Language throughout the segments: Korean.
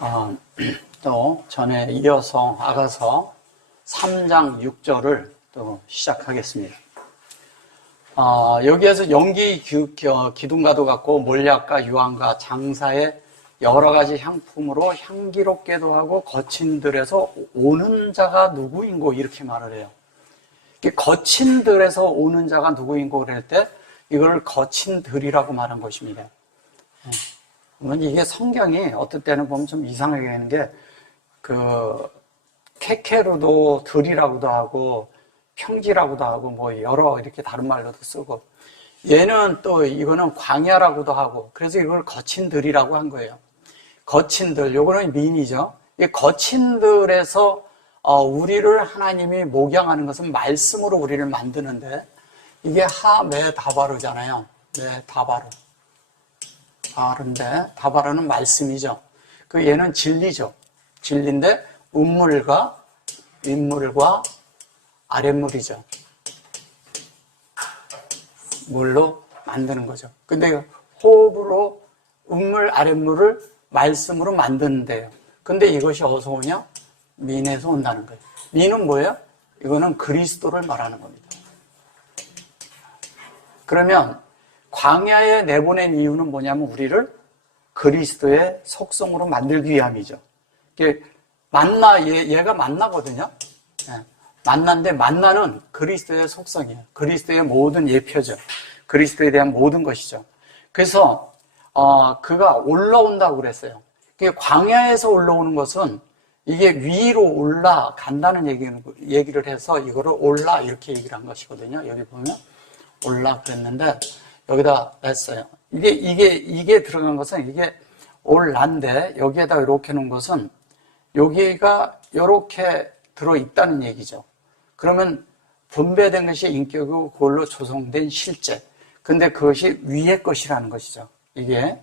어, 또 전에 이어서 아가서 3장 6절을 또 시작하겠습니다. 여기에서 연기 기둥과도 같고 몰약과 유황과 장사의 여러 가지 향품으로 향기롭게도 하고 거친 들에서 오는 자가 누구인고 이렇게 말을 해요. 거친 들에서 오는 자가 누구인고 그럴 때 이걸 거친 들이라고 말한 것입니다. 이게 성경이 어떤 때는 보면 좀 이상하게 되는 게, 케케루도 들이라고도 하고, 평지라고도 하고, 뭐, 여러 이렇게 다른 말로도 쓰고, 얘는 또 이거는 광야라고도 하고, 그래서 이걸 거친 들이라고 한 거예요. 거친 들, 요거는 민이죠. 이 거친 들에서, 우리를 하나님이 목양하는 것은 말씀으로 우리를 만드는데, 이게 하메다바르잖아요. 네, 다바르. 다른데 다바르는 말씀이죠. 얘는 진리죠. 진리인데 음물과 윗물과 아랫물이죠. 물로 만드는 거죠. 근데 호흡으로 음물 아랫물을 말씀으로 만드는데요. 근데 이것이 어디서 오냐? 민에서 온다는 거예요. 민은 뭐예요? 이거는 그리스도를 말하는 겁니다. 그러면 광야에 내보낸 이유는 뭐냐면 우리를 그리스도의 속성으로 만들기 위함이죠. 얘가 만나거든요. 만나인데 만나는 그리스도의 속성이에요. 그리스도의 모든 예표죠. 그리스도에 대한 모든 것이죠. 그래서 그가 올라온다고 그랬어요. 광야에서 올라오는 것은 이게 위로 올라간다는 얘기를 해서 이거를 올라 이렇게 얘기를 한 것이거든요. 여기 보면 올라 그랬는데 여기다 냈어요. 이게 들어간 것은 이게 올란데 여기에다 이렇게 놓은 것은 여기가 이렇게 들어있다는 얘기죠. 그러면 분배된 것이 인격이고 그걸로 조성된 실제. 근데 그것이 위의 것이라는 것이죠. 이게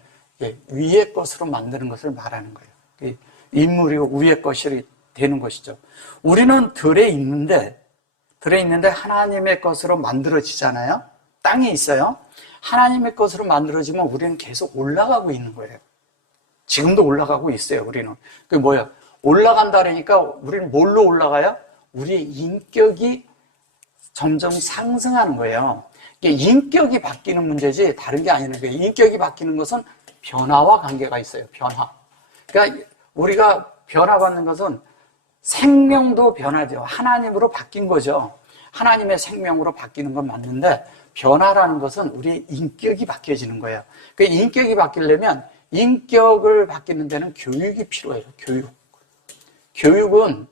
위의 것으로 만드는 것을 말하는 거예요. 인물이고 위의 것이 되는 것이죠. 우리는 들에 있는데 하나님의 것으로 만들어지잖아요. 땅에 있어요. 하나님의 것으로 만들어지면 우리는 계속 올라가고 있는 거예요. 지금도 올라가고 있어요, 우리는. 그게 뭐예요? 올라간다 그러니까 우리는 뭘로 올라가요? 우리의 인격이 점점 상승하는 거예요. 이게 인격이 바뀌는 문제지 다른 게 아니는 거예요. 인격이 바뀌는 것은 변화와 관계가 있어요, 변화. 그러니까 우리가 변화받는 것은 생명도 변하죠. 하나님으로 바뀐 거죠. 하나님의 생명으로 바뀌는 건 맞는데 변화라는 것은 우리의 인격이 바뀌어지는 거예요. 그 인격이 바뀌려면 인격을 바뀌는 데는 교육이 필요해요. 교육은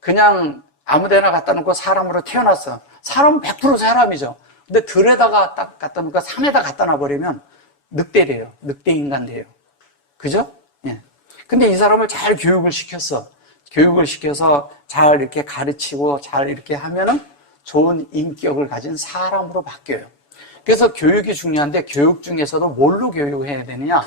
그냥 아무데나 갖다 놓고 사람으로 태어났어. 사람은 100% 사람이죠. 근데 들에다가 딱 갖다 놓고 산에다 갖다 놔버리면 늑대래요. 늑대 인간 돼요. 그죠? 예. 근데 이 사람을 잘 교육을 시켰어. 교육을 시켜서 잘 이렇게 가르치고 잘 이렇게 하면은 좋은 인격을 가진 사람으로 바뀌어요. 그래서 교육이 중요한데 교육 중에서도 뭘로 교육해야 되느냐?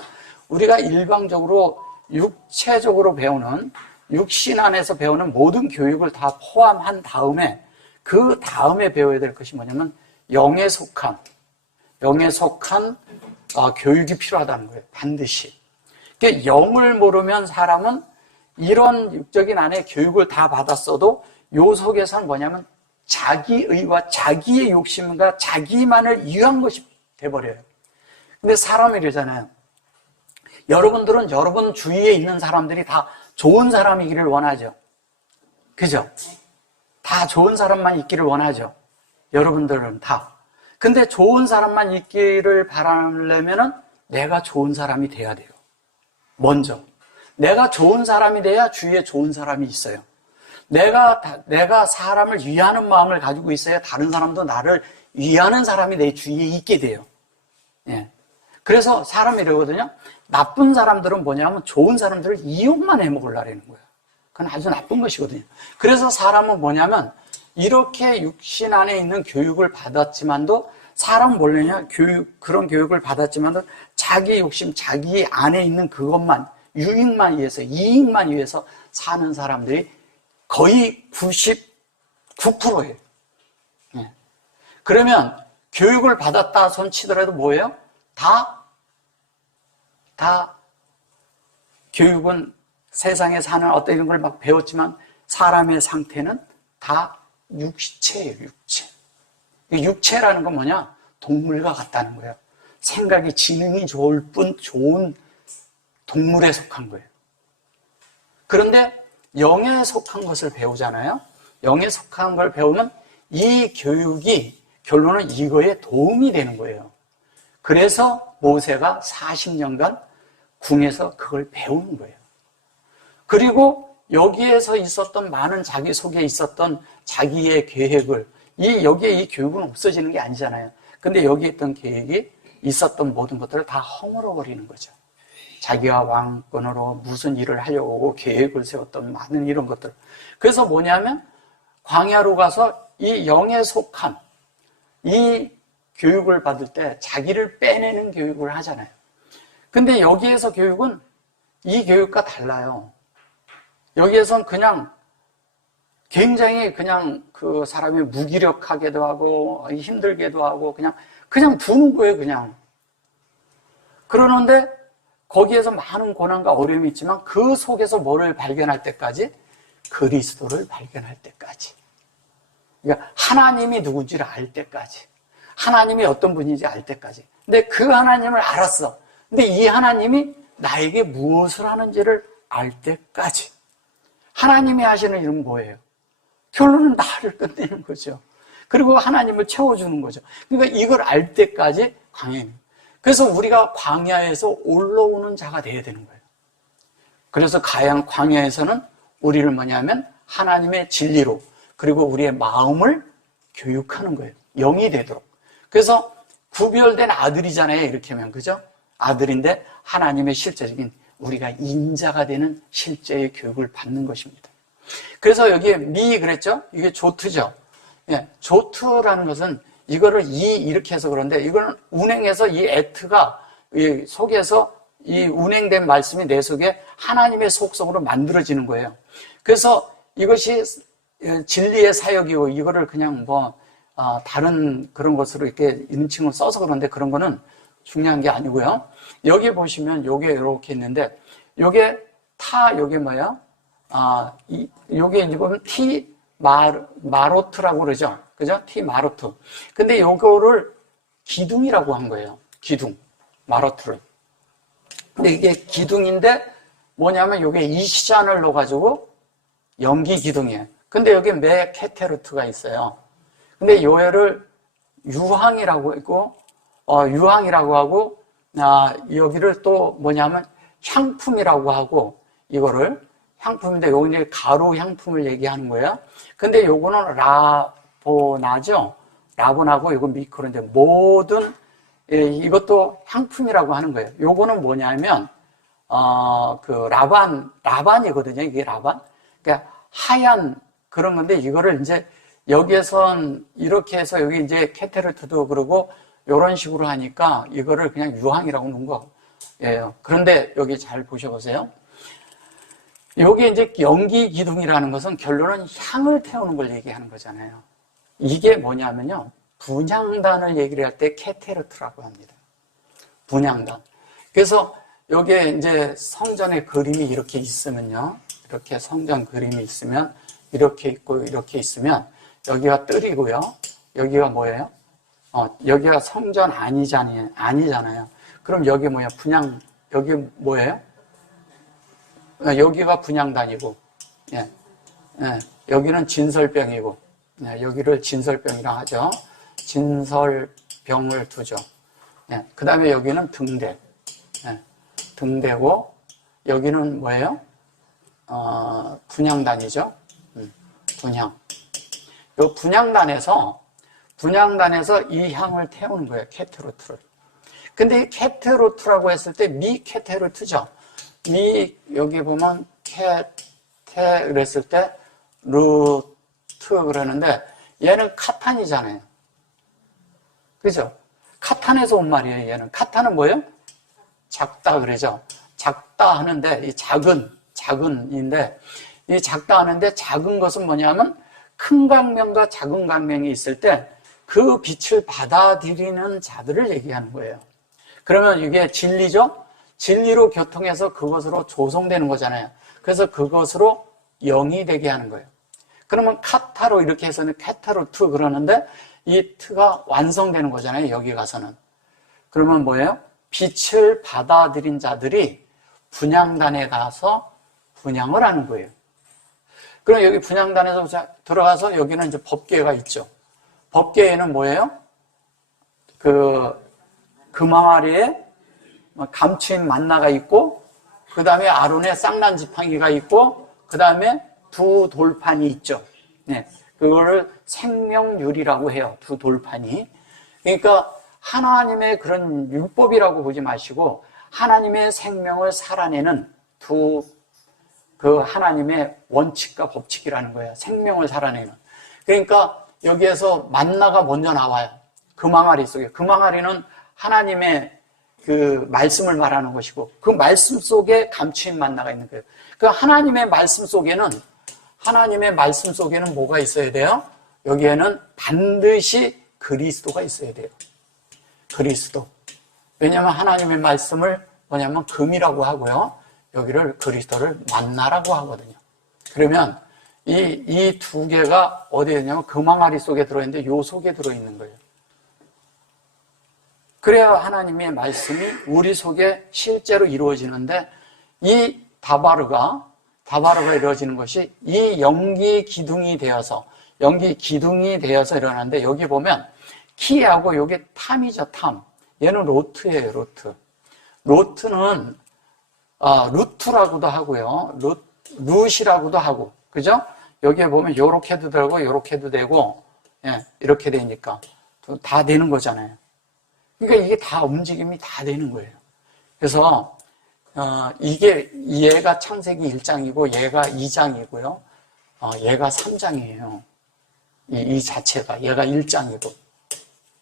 우리가 일방적으로 육체적으로 배우는 육신 안에서 배우는 모든 교육을 다 포함한 다음에 그 다음에 배워야 될 것이 뭐냐면 영에 속한 교육이 필요하다는 거예요. 반드시. 그러니까 영을 모르면 사람은 이런 육적인 안에 교육을 다 받았어도 요 속에서는 뭐냐면 자기의와 자기의 욕심과 자기만을 위한 것이 돼버려요. 근데 사람이 이러잖아요. 여러분들은 여러분 주위에 있는 사람들이 다 좋은 사람이기를 원하죠. 그죠? 다 좋은 사람만 있기를 원하죠. 여러분들은 다. 근데 좋은 사람만 있기를 바라려면은 내가 좋은 사람이 돼야 돼요. 먼저. 내가 좋은 사람이 돼야 주위에 좋은 사람이 있어요. 내가 사람을 위하는 마음을 가지고 있어야 다른 사람도 나를 위하는 사람이 내 주위에 있게 돼요. 예. 그래서 사람이 이러거든요. 나쁜 사람들은 뭐냐면 좋은 사람들을 이용만 해먹으려는 거예요. 그건 아주 나쁜 것이거든요. 그래서 사람은 뭐냐면 이렇게 육신 안에 있는 교육을 받았지만도 사람은 뭐냐면 그런 교육을 받았지만도 자기 욕심, 자기 안에 있는 그것만, 유익만 위해서, 이익만 위해서 사는 사람들이 거의 99%예요. 예. 그러면 교육을 받았다 손 치더라도 뭐예요? 다 교육은 세상에 사는 어떤 이런 걸 막 배웠지만 사람의 상태는 다 육체예요, 육체. 육체라는 건 뭐냐? 동물과 같다는 거예요. 생각이, 지능이 좋을 뿐 좋은 동물에 속한 거예요. 그런데 영에 속한 것을 배우잖아요. 영에 속한 걸 배우면 이 교육이 결론은 이거에 도움이 되는 거예요. 그래서 모세가 40년간 궁에서 그걸 배우는 거예요. 그리고 여기에서 있었던 많은 자기 속에 있었던 자기의 계획을, 여기에 이 교육은 없어지는 게 아니잖아요. 근데 여기에 있던 계획이 있었던 모든 것들을 다 허물어버리는 거죠. 자기가 왕권으로 무슨 일을 하려고 하고 계획을 세웠던 많은 이런 것들. 그래서 뭐냐면 광야로 가서 이 영에 속한 이 교육을 받을 때 자기를 빼내는 교육을 하잖아요. 근데 여기에서 교육은 이 교육과 달라요. 여기에선 그냥 굉장히 그냥 그 사람이 무기력하게도 하고 힘들게도 하고 그냥 두는 거예요, 그냥. 그러는데 거기에서 많은 고난과 어려움이 있지만 그 속에서 뭐를 발견할 때까지? 그리스도를 발견할 때까지. 그러니까 하나님이 누군지를 알 때까지. 하나님이 어떤 분인지 알 때까지. 근데 그 하나님을 알았어. 근데 이 하나님이 나에게 무엇을 하는지를 알 때까지. 하나님이 하시는 일은 뭐예요? 결론은 나를 끝내는 거죠. 그리고 하나님을 채워주는 거죠. 그러니까 이걸 알 때까지 광야입니다. 그래서 우리가 광야에서 올라오는 자가 되어야 되는 거예요. 그래서 광야에서는 우리를 뭐냐면 하나님의 진리로, 그리고 우리의 마음을 교육하는 거예요. 영이 되도록. 그래서 구별된 아들이잖아요, 이렇게 하면. 그죠? 아들인데 하나님의 실제적인 우리가 인자가 되는 실제의 교육을 받는 것입니다. 그래서 여기에 그랬죠? 이게 조트죠? 예, 조트라는 것은 이거를 이렇게 해서 그런데 이거는 운행해서 이 에트가 이 속에서 이 운행된 말씀이 내 속에 하나님의 속성으로 만들어지는 거예요. 그래서 이것이 진리의 사역이고 이거를 그냥 다른 그런 것으로 이렇게 인칭을 써서 그런데 그런 거는 중요한 게 아니고요. 여기 보시면 요게 이렇게 있는데 요게 요게 뭐야? 요게 이거는 마로트라고 그러죠. 그죠? 마로트. 근데 요거를 기둥이라고 한 거예요. 기둥. 마로트를. 근데 이게 기둥인데 뭐냐면 요게 이시잔을 넣어가지고 연기 기둥이에요. 근데 여기 메케테르트가 있어요. 근데 요애를 유황이라고 있고, 유황이라고 하고, 여기를 또 뭐냐면 향품이라고 하고, 이거를 향품인데 요건 이제 가루 향품을 얘기하는 거예요. 근데 요거는 라보나죠? 라보나고 이거 미크로인데 모든, 이것도 향품이라고 하는 거예요. 요거는 뭐냐면, 라반이거든요. 이게 라반. 그러니까 하얀 그런 건데 이거를 이제 여기에선 이렇게 해서 여기 이제 케테르트도 그러고 이런 식으로 하니까 이거를 그냥 유황이라고 놓은 거예요. 그런데 여기 잘 보셔보세요. 여기 이제 연기 기둥이라는 것은 결론은 향을 태우는 걸 얘기하는 거잖아요. 이게 뭐냐면요. 분향단을 얘기를 할 때 케테르트라고 합니다. 분향단. 그래서 여기에 이제 성전의 그림이 이렇게 있으면요. 이렇게 성전 그림이 있으면 이렇게 있고 이렇게 있으면 여기가 뜰이고요. 여기가 뭐예요? 여기가 성전 아니잖아요. 그럼 여기 뭐야? 여기 뭐예요? 여기가 분향단이고, 예. 여기는 진설병이고, 여기를 진설병이라 하죠. 진설병을 두죠. 예. 그 다음에 여기는 등대. 예. 등대고, 여기는 뭐예요? 분향단이죠. 분향. 이 분향단에서 이 향을 태우는 거예요. 케테르트를. 근데 이 케테르트라고 했을 때 케테르트죠. 여기 보면 그랬을 때 루트 그러는데 얘는 카탄이잖아요. 그죠? 카탄에서 온 말이에요. 얘는 카탄은 뭐예요? 작다 그러죠. 작다 하는데 이 작은인데 이 작다 하는데 작은 것은 뭐냐면 큰 강명과 작은 강명이 있을 때 그 빛을 받아들이는 자들을 얘기하는 거예요. 그러면 이게 진리죠? 진리로 교통해서 그것으로 조성되는 거잖아요. 그래서 그것으로 영이 되게 하는 거예요. 그러면 카타로 이렇게 해서는 카타로트 그러는데 이 트가 완성되는 거잖아요. 여기 가서는. 그러면 뭐예요? 빛을 받아들인 자들이 분향단에 가서 분향을 하는 거예요. 그럼 여기 분향단에서 들어가서 여기는 이제 법궤가 있죠. 법궤에는 뭐예요? 금항아리에 감추인 만나가 있고, 그 다음에 아론의 쌍난 지팡이가 있고, 그 다음에 두 돌판이 있죠. 네, 그거를 생명율이라고 해요. 두 돌판이. 그러니까 하나님의 그런 율법이라고 보지 마시고 하나님의 생명을 살아내는 그 하나님의 원칙과 법칙이라는 거예요. 생명을 살아내는. 그러니까 여기에서 만나가 먼저 나와요. 금항아리 속에. 금항아리는 하나님의 그 말씀을 말하는 것이고 그 말씀 속에 감추인 만나가 있는 거예요. 그 하나님의 말씀 속에는 뭐가 있어야 돼요? 여기에는 반드시 그리스도가 있어야 돼요. 그리스도. 왜냐하면 하나님의 말씀을 뭐냐면 금이라고 하고요. 여기를 그리스도를 만나라고 하거든요. 그러면 이 두 개가 어디에 있냐면 금항아리 속에 들어있는데 요 속에 들어있는 거예요. 그래야 하나님의 말씀이 우리 속에 실제로 이루어지는데 이 다바르가 이루어지는 것이 이 연기 기둥이 되어서 일어나는데 여기 보면 키하고 여기 탐이죠, 탐. 얘는 로트예요, 로트. 로트는 루트라고도 하고요. 룻이라고도 하고. 그죠? 여기에 보면 요렇게도 되고 요렇게도 되고 예, 이렇게 되니까 다 되는 거잖아요. 그러니까 이게 다 움직임이 다 되는 거예요. 그래서 얘가 창세기 1장이고 얘가 2장이고요. 얘가 3장이에요. 이 자체가 얘가 1장이고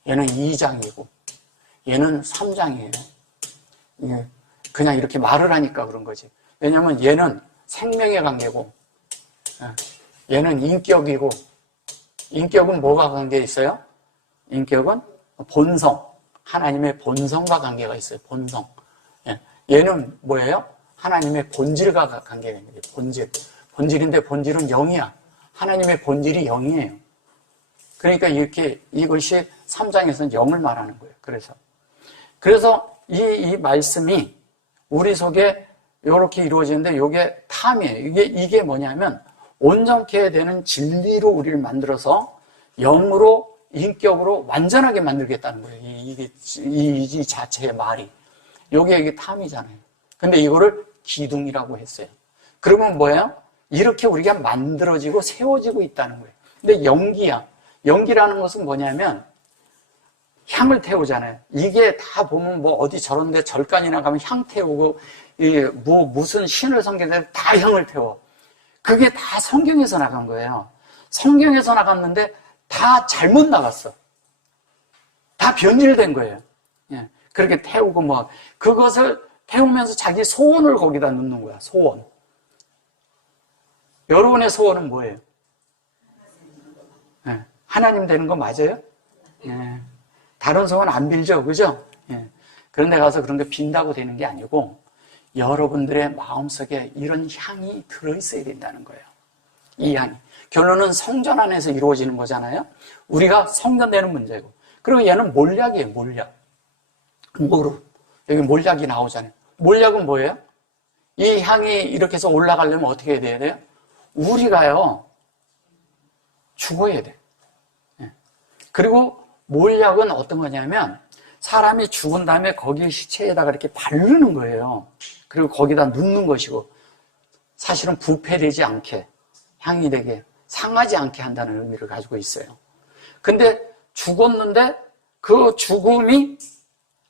얘는 2장이고 얘는 3장이에요. 그냥 이렇게 말을 하니까 그런 거지. 왜냐하면 얘는 생명의 관계고 얘는 인격이고 인격은 뭐가 관계에 있어요? 인격은 본성, 하나님의 본성과 관계가 있어요. 본성. 얘는 뭐예요? 하나님의 본질과 관계가 있는 거예요. 본질. 본질인데 본질은 영이야. 하나님의 본질이 영이에요. 그러니까 이것이 3장에서는 영을 말하는 거예요. 그래서 이 말씀이 우리 속에 이렇게 이루어지는데 이게 탐이에요. 이게 뭐냐면 온전케 되는 진리로 우리를 만들어서 영으로 인격으로 완전하게 만들겠다는 거예요. 이 자체의 말이. 이게 탐이잖아요. 근데 이거를 기둥이라고 했어요. 그러면 뭐예요? 이렇게 우리가 만들어지고 세워지고 있다는 거예요. 근데 연기야. 연기라는 것은 뭐냐면 향을 태우잖아요. 이게 다 보면 뭐 어디 저런 데 절간이나 가면 향 태우고 무슨 신을 섬기는데 다 향을 태워. 그게 다 성경에서 나간 거예요. 성경에서 나갔는데 다 잘못 나갔어. 다 변질된 거예요. 예. 그렇게 태우고 뭐 그것을 태우면서 자기 소원을 거기다 넣는 거야. 소원. 여러분의 소원은 뭐예요? 예. 하나님 되는 거 맞아요? 예. 다른 소원 안 빌죠, 그죠? 예. 그런 데 가서 그런 게 빈다고 되는 게 아니고 여러분들의 마음속에 이런 향이 들어있어야 된다는 거예요. 이 향이. 결론은 성전 안에서 이루어지는 거잖아요. 우리가 성전되는 문제고. 그리고 얘는 몰약이에요, 몰약. 무릎. 여기 몰약이 나오잖아요. 몰약은 뭐예요? 이 향이 이렇게 해서 올라가려면 어떻게 해야 돼요? 우리가요, 죽어야 돼. 그리고 몰약은 어떤 거냐면 사람이 죽은 다음에 거기 시체에다가 이렇게 바르는 거예요. 그리고 거기다 눕는 것이고 사실은 부패되지 않게 향이 되게 상하지 않게 한다는 의미를 가지고 있어요. 근데 죽었는데 그 죽음이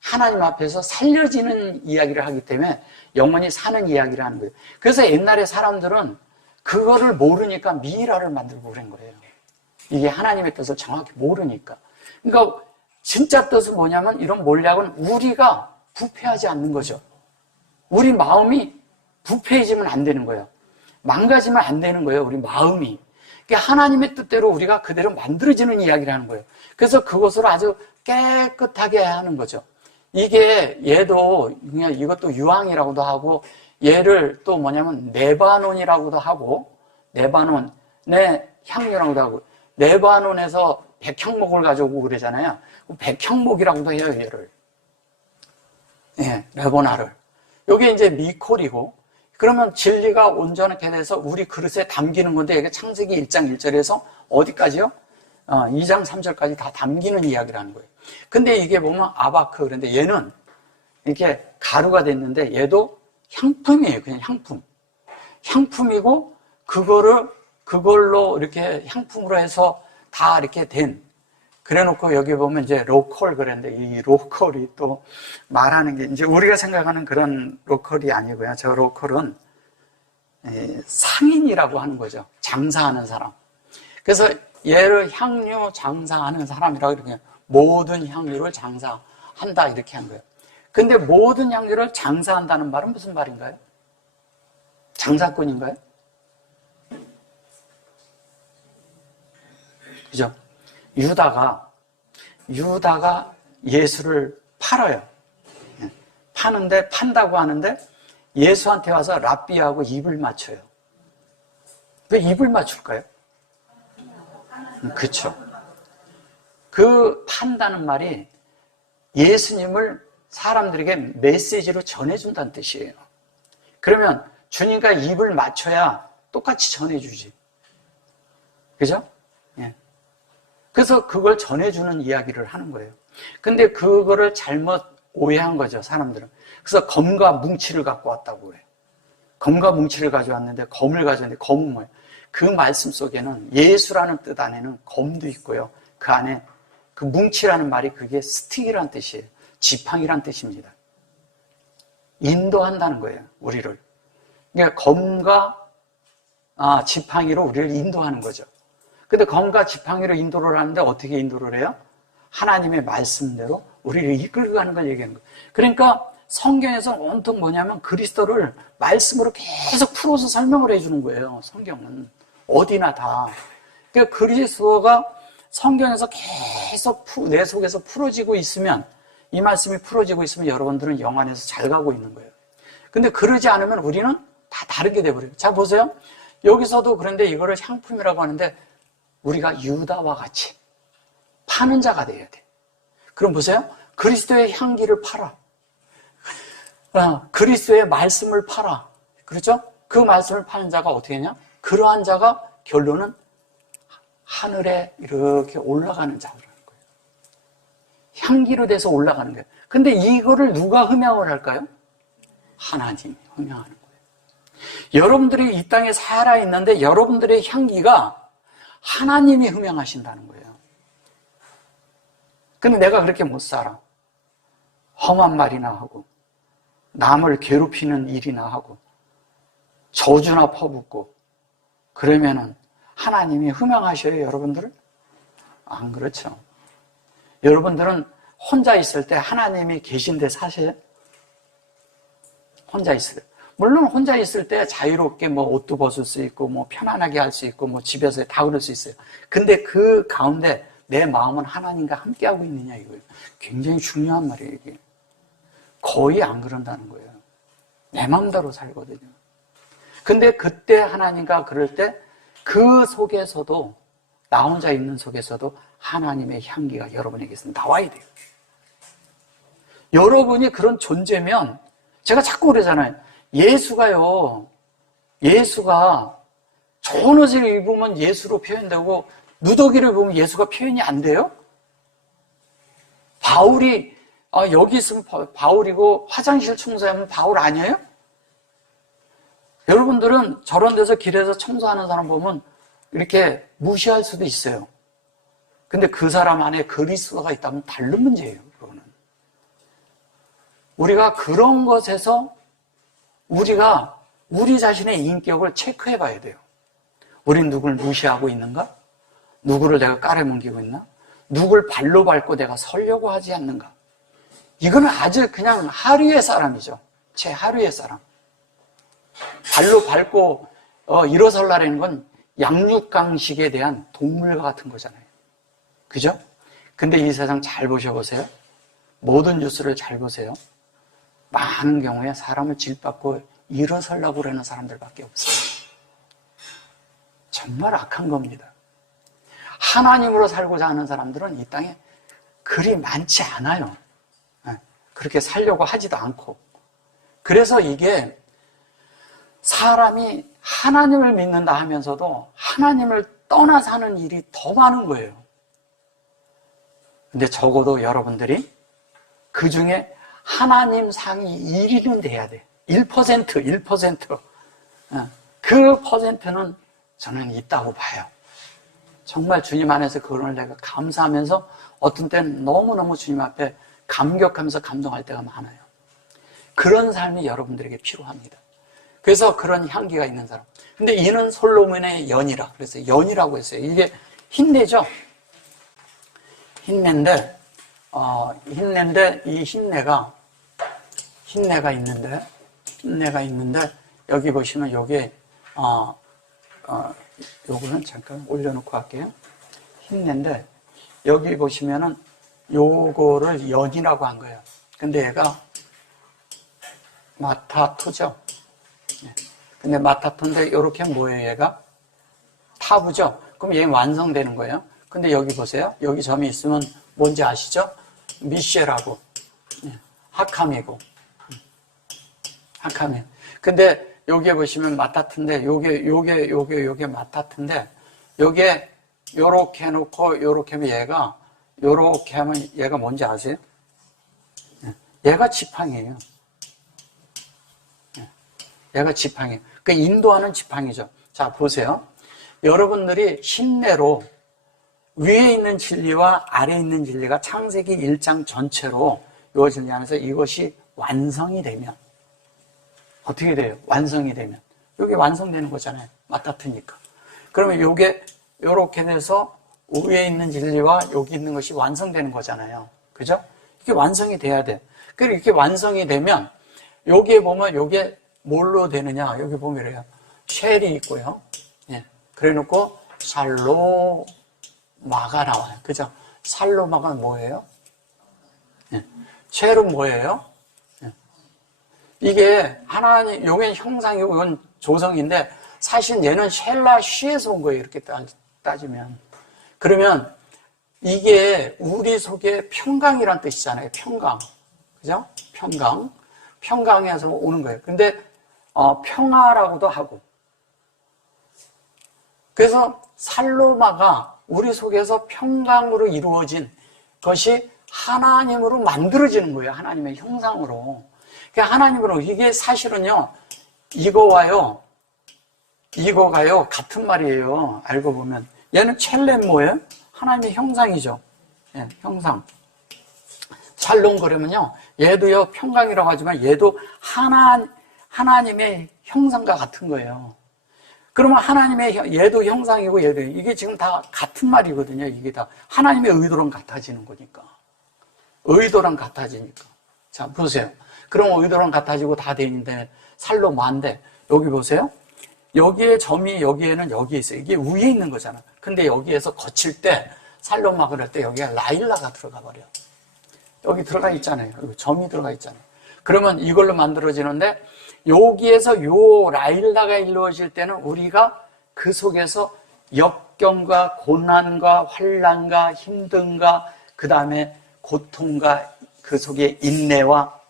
하나님 앞에서 살려지는 이야기를 하기 때문에 영원히 사는 이야기를 하는 거예요. 그래서 옛날에 사람들은 그거를 모르니까 미이라를 만들고 그런 거예요. 이게 하나님의 뜻을 정확히 모르니까. 그러니까 진짜 뜻은 뭐냐면 이런 몰약은 우리가 부패하지 않는 거죠. 우리 마음이 부패해지면 안 되는 거예요. 망가지면 안 되는 거예요. 우리 마음이. 그러니까 하나님의 뜻대로 우리가 그대로 만들어지는 이야기를 하는 거예요. 그래서 그것을 아주 깨끗하게 하는 거죠. 이게 얘도 그냥 이것도 유황이라고도 하고 얘를 또 뭐냐면 레바논이라고도 하고 레바논의 향료라고도 하고 레바논에서 백향목을 가져오고 그러잖아요. 백향목이라고도 해요, 얘를. 예, 레보나를. 이게 이제 미콜이고 그러면 진리가 온전하게 돼서 우리 그릇에 담기는 건데 이게 창세기 1장 1절에서 어디까지요? 2장 3절까지 다 담기는 이야기라는 거예요. 근데 이게 보면 아바크 그런데 얘는 이렇게 가루가 됐는데 얘도 향품이에요. 그냥 향품. 향품이고 그걸로 이렇게 향품으로 해서 다 이렇게 된 그래 놓고 여기 보면 이제 로컬 그랬는데 이 로컬이 또 말하는 게 이제 우리가 생각하는 그런 로컬이 아니고요. 저 로컬은 상인이라고 하는 거죠. 장사하는 사람. 그래서 얘를 향료 장사하는 사람이라고 이렇게 모든 향료를 장사한다 이렇게 한 거예요. 근데 모든 향료를 장사한다는 말은 무슨 말인가요? 장사꾼인가요? 그죠? 유다가 예수를 팔아요. 판다고 하는데 예수한테 와서 랍비하고 입을 맞춰요. 왜 입을 맞출까요? 그렇죠. 그 판다는 말이 예수님을 사람들에게 메시지로 전해준다는 뜻이에요. 그러면 주님과 입을 맞춰야 똑같이 전해주지. 그죠? 예. 그래서 그걸 전해주는 이야기를 하는 거예요. 근데 그거를 잘못 오해한 거죠, 사람들은. 그래서 검과 뭉치를 갖고 왔다고 그래요. 검과 뭉치를 가져왔는데 검을 가져왔는데 검은 뭐예요? 그 말씀 속에는 예수라는 뜻 안에는 검도 있고요. 그 안에 그 뭉치라는 말이 그게 스틱이라는 뜻이에요. 지팡이란 뜻입니다. 인도한다는 거예요, 우리를. 그러니까 검과 지팡이로 우리를 인도하는 거죠. 근데 검과 지팡이로 인도를 하는데 어떻게 인도를 해요? 하나님의 말씀대로 우리를 이끌고 가는 걸 얘기하는 거예요. 그러니까 성경에서 온통 뭐냐면 그리스도를 말씀으로 계속 풀어서 설명을 해주는 거예요. 성경은 어디나 다. 그러니까 그리스도가 성경에서 계속 내 속에서 풀어지고 있으면 이 말씀이 풀어지고 있으면 여러분들은 영 안에서 잘 가고 있는 거예요. 근데 그러지 않으면 우리는 다 다르게 돼버려요. 자 보세요. 여기서도 그런데 이거를 향품이라고 하는데 우리가 유다와 같이 파는 자가 돼야 돼. 그럼 보세요. 그리스도의 향기를 팔아. 그리스도의 말씀을 팔아. 그렇죠? 그 말씀을 파는 자가 어떻게 하냐? 그러한 자가 결론은 하늘에 이렇게 올라가는 자라는 거예요. 향기로 돼서 올라가는 거예요. 근데 이거를 누가 흠양을 할까요? 하나님이 흠양하는 거예요. 여러분들이 이 땅에 살아있는데 여러분들의 향기가 하나님이 흠양하신다는 거예요. 근데 내가 그렇게 못 살아. 험한 말이나 하고 남을 괴롭히는 일이나 하고 저주나 퍼붓고 그러면은 하나님이 흠양하셔요, 여러분들을? 안 그렇죠. 여러분들은 혼자 있을 때 하나님이 계신데 사세요? 혼자 있을 때. 물론 혼자 있을 때 자유롭게 뭐 옷도 벗을 수 있고 뭐 편안하게 할 수 있고 뭐 집에서 다 그럴 수 있어요. 근데 그 가운데 내 마음은 하나님과 함께하고 있느냐 이거예요. 굉장히 중요한 말이에요, 이게. 거의 안 그런다는 거예요. 내 마음대로 살거든요. 근데 그때 하나님과 그럴 때 그 속에서도 나 혼자 있는 속에서도 하나님의 향기가 여러분에게서 나와야 돼요. 여러분이 그런 존재면 제가 자꾸 그러잖아요. 예수가 좋은 옷을 입으면 예수로 표현되고 누더기를 보면 예수가 표현이 안 돼요? 바울이 여기 있으면 바울이고 화장실 청소하면 바울 아니에요? 여러분들은 저런 데서 길에서 청소하는 사람 보면 이렇게 무시할 수도 있어요. 근데 그 사람 안에 그리스도가 있다면 다른 문제예요, 그거는. 우리가 그런 것에서 우리가 우리 자신의 인격을 체크해 봐야 돼요. 우린 누굴 무시하고 있는가? 누구를 내가 깔아뭉개고 있나? 누굴 발로 밟고 내가 서려고 하지 않는가? 이거는 아주 그냥 하류의 사람이죠. 제 하류의 사람. 발로 밟고 일어설라는 건 양육강식에 대한 동물과 같은 거잖아요. 그죠? 근데 이 세상 잘 보셔보세요. 모든 뉴스를 잘 보세요. 많은 경우에 사람을 질받고 일어서려고 그러는 사람들밖에 없어요. 정말 악한 겁니다. 하나님으로 살고자 하는 사람들은 이 땅에 그리 많지 않아요. 그렇게 살려고 하지도 않고. 그래서 이게 사람이 하나님을 믿는다 하면서도 하나님을 떠나 사는 일이 더 많은 거예요. 근데 적어도 여러분들이 그 중에 하나님 상이 1위는 돼야 돼. 1%. 그 퍼센트는 저는 있다고 봐요. 정말 주님 안에서 그걸 내가 감사하면서 어떤 때는 너무너무 주님 앞에 감격하면서 감동할 때가 많아요. 그런 삶이 여러분들에게 필요합니다. 그래서 그런 향기가 있는 사람. 근데 이는 솔로몬의 연이라. 그래서 연이라고 했어요. 이게 흰내죠? 흰내인데, 이 흰내가 있는데, 여기 보시면 요게, 요거는 잠깐 올려놓고 할게요. 흰내인데, 여기 보시면은 요거를 연이라고 한 거예요. 근데 얘가 마타토죠? 근데 마타토인데 요렇게 뭐예요, 얘가? 타부죠? 그럼 얘 완성되는 거예요. 근데 여기 보세요. 여기 점이 있으면 뭔지 아시죠? 미셸하고 하캄이고 하캄이. 근데 여기에 보시면 마타트인데 요게 마타트인데 요게 요렇게 해놓고 요렇게 하면 얘가 요렇게 하면 얘가 뭔지 아세요? 얘가 지팡이에요. 얘가 지팡이에요. 그 인도하는 지팡이죠. 자, 보세요. 여러분들이 흰내로 위에 있는 진리와 아래에 있는 진리가 창세기 1장 전체로 이 진리 안에서 이것이 완성이 되면 어떻게 돼요? 완성이 되면 이게 완성되는 거잖아요. 마타트니까. 그러면 이게 이렇게 돼서 위에 있는 진리와 여기 있는 것이 완성되는 거잖아요. 그죠? 이게 완성이 돼야 돼. 그리고 이렇게 완성이 되면 여기에 보면 이게 뭘로 되느냐? 여기 보면 이래요. 쉘이 있고요. 예. 그래 놓고 살로마가 나와요. 그죠? 살로마가 뭐예요? 예. 쉘은 뭐예요? 예. 이게 하나님, 요게 형상이고 이건 조성인데 사실 얘는 쉘라쉬에서 온 거예요. 이렇게 따지면. 그러면 이게 우리 속에 평강이란 뜻이잖아요. 평강. 그죠? 평강. 평강에서 오는 거예요. 근데 평화라고도 하고. 그래서 살로마가 우리 속에서 평강으로 이루어진 것이 하나님으로 만들어지는 거예요. 하나님의 형상으로. 그러니까 하나님으로 이게 사실은요. 이거가요 같은 말이에요. 알고 보면. 얘는 첼렘 뭐예요? 하나님의 형상이죠. 예, 형상. 샬롬 그러면요. 얘도요, 평강이라고 하지만 얘도 하나님의 형상과 같은 거예요. 그러면 얘도 형상이고 얘도, 이게 지금 다 같은 말이거든요. 이게 다 하나님의 의도랑 같아지는 거니까. 의도랑 같아지니까. 자, 보세요. 그럼 의도랑 같아지고 다 돼 있는데, 살로마인데, 여기 보세요. 여기에 점이 여기에는 여기 있어요. 이게 위에 있는 거잖아. 근데 여기에서 거칠 때, 살로마 그럴 때 여기에 라일라가 들어가 버려. 여기 들어가 있잖아요. 여기 점이 들어가 있잖아요. 그러면 이걸로 만들어지는데 여기에서 요 라일라가 이루어질 때는 우리가 그 속에서 역경과 고난과 환난과 힘듦과 그 다음에 고통과 그 속에 인내와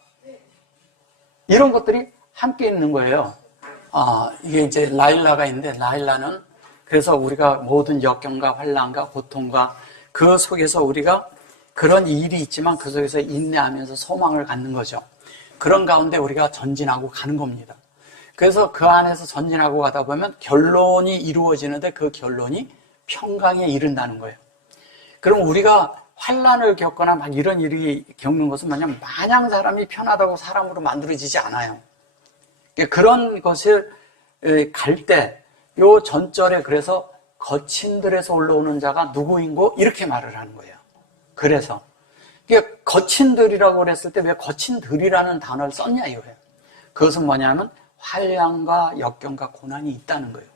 이런 것들이 함께 있는 거예요. 이게 이제 라일라가 있는데 라일라는 그래서 우리가 모든 역경과 환난과 고통과 그 속에서 우리가 그런 일이 있지만 그 속에서 인내하면서 소망을 갖는 거죠. 그런 가운데 우리가 전진하고 가는 겁니다. 그래서 그 안에서 전진하고 가다 보면 결론이 이루어지는데 그 결론이 평강에 이른다는 거예요. 그럼 우리가 환난을 겪거나 막 이런 일이 겪는 것은 마냥 사람이 편하다고 사람으로 만들어지지 않아요. 그런 것을 갈 때 요 전절에 그래서 거친들에서 올라오는 자가 누구인고 이렇게 말을 하는 거예요. 그래서 거친들이라고 그랬을 때 왜 거친들이라는 단어를 썼냐 이거예요. 그것은 뭐냐면 환난과 역경과 고난이 있다는 거예요.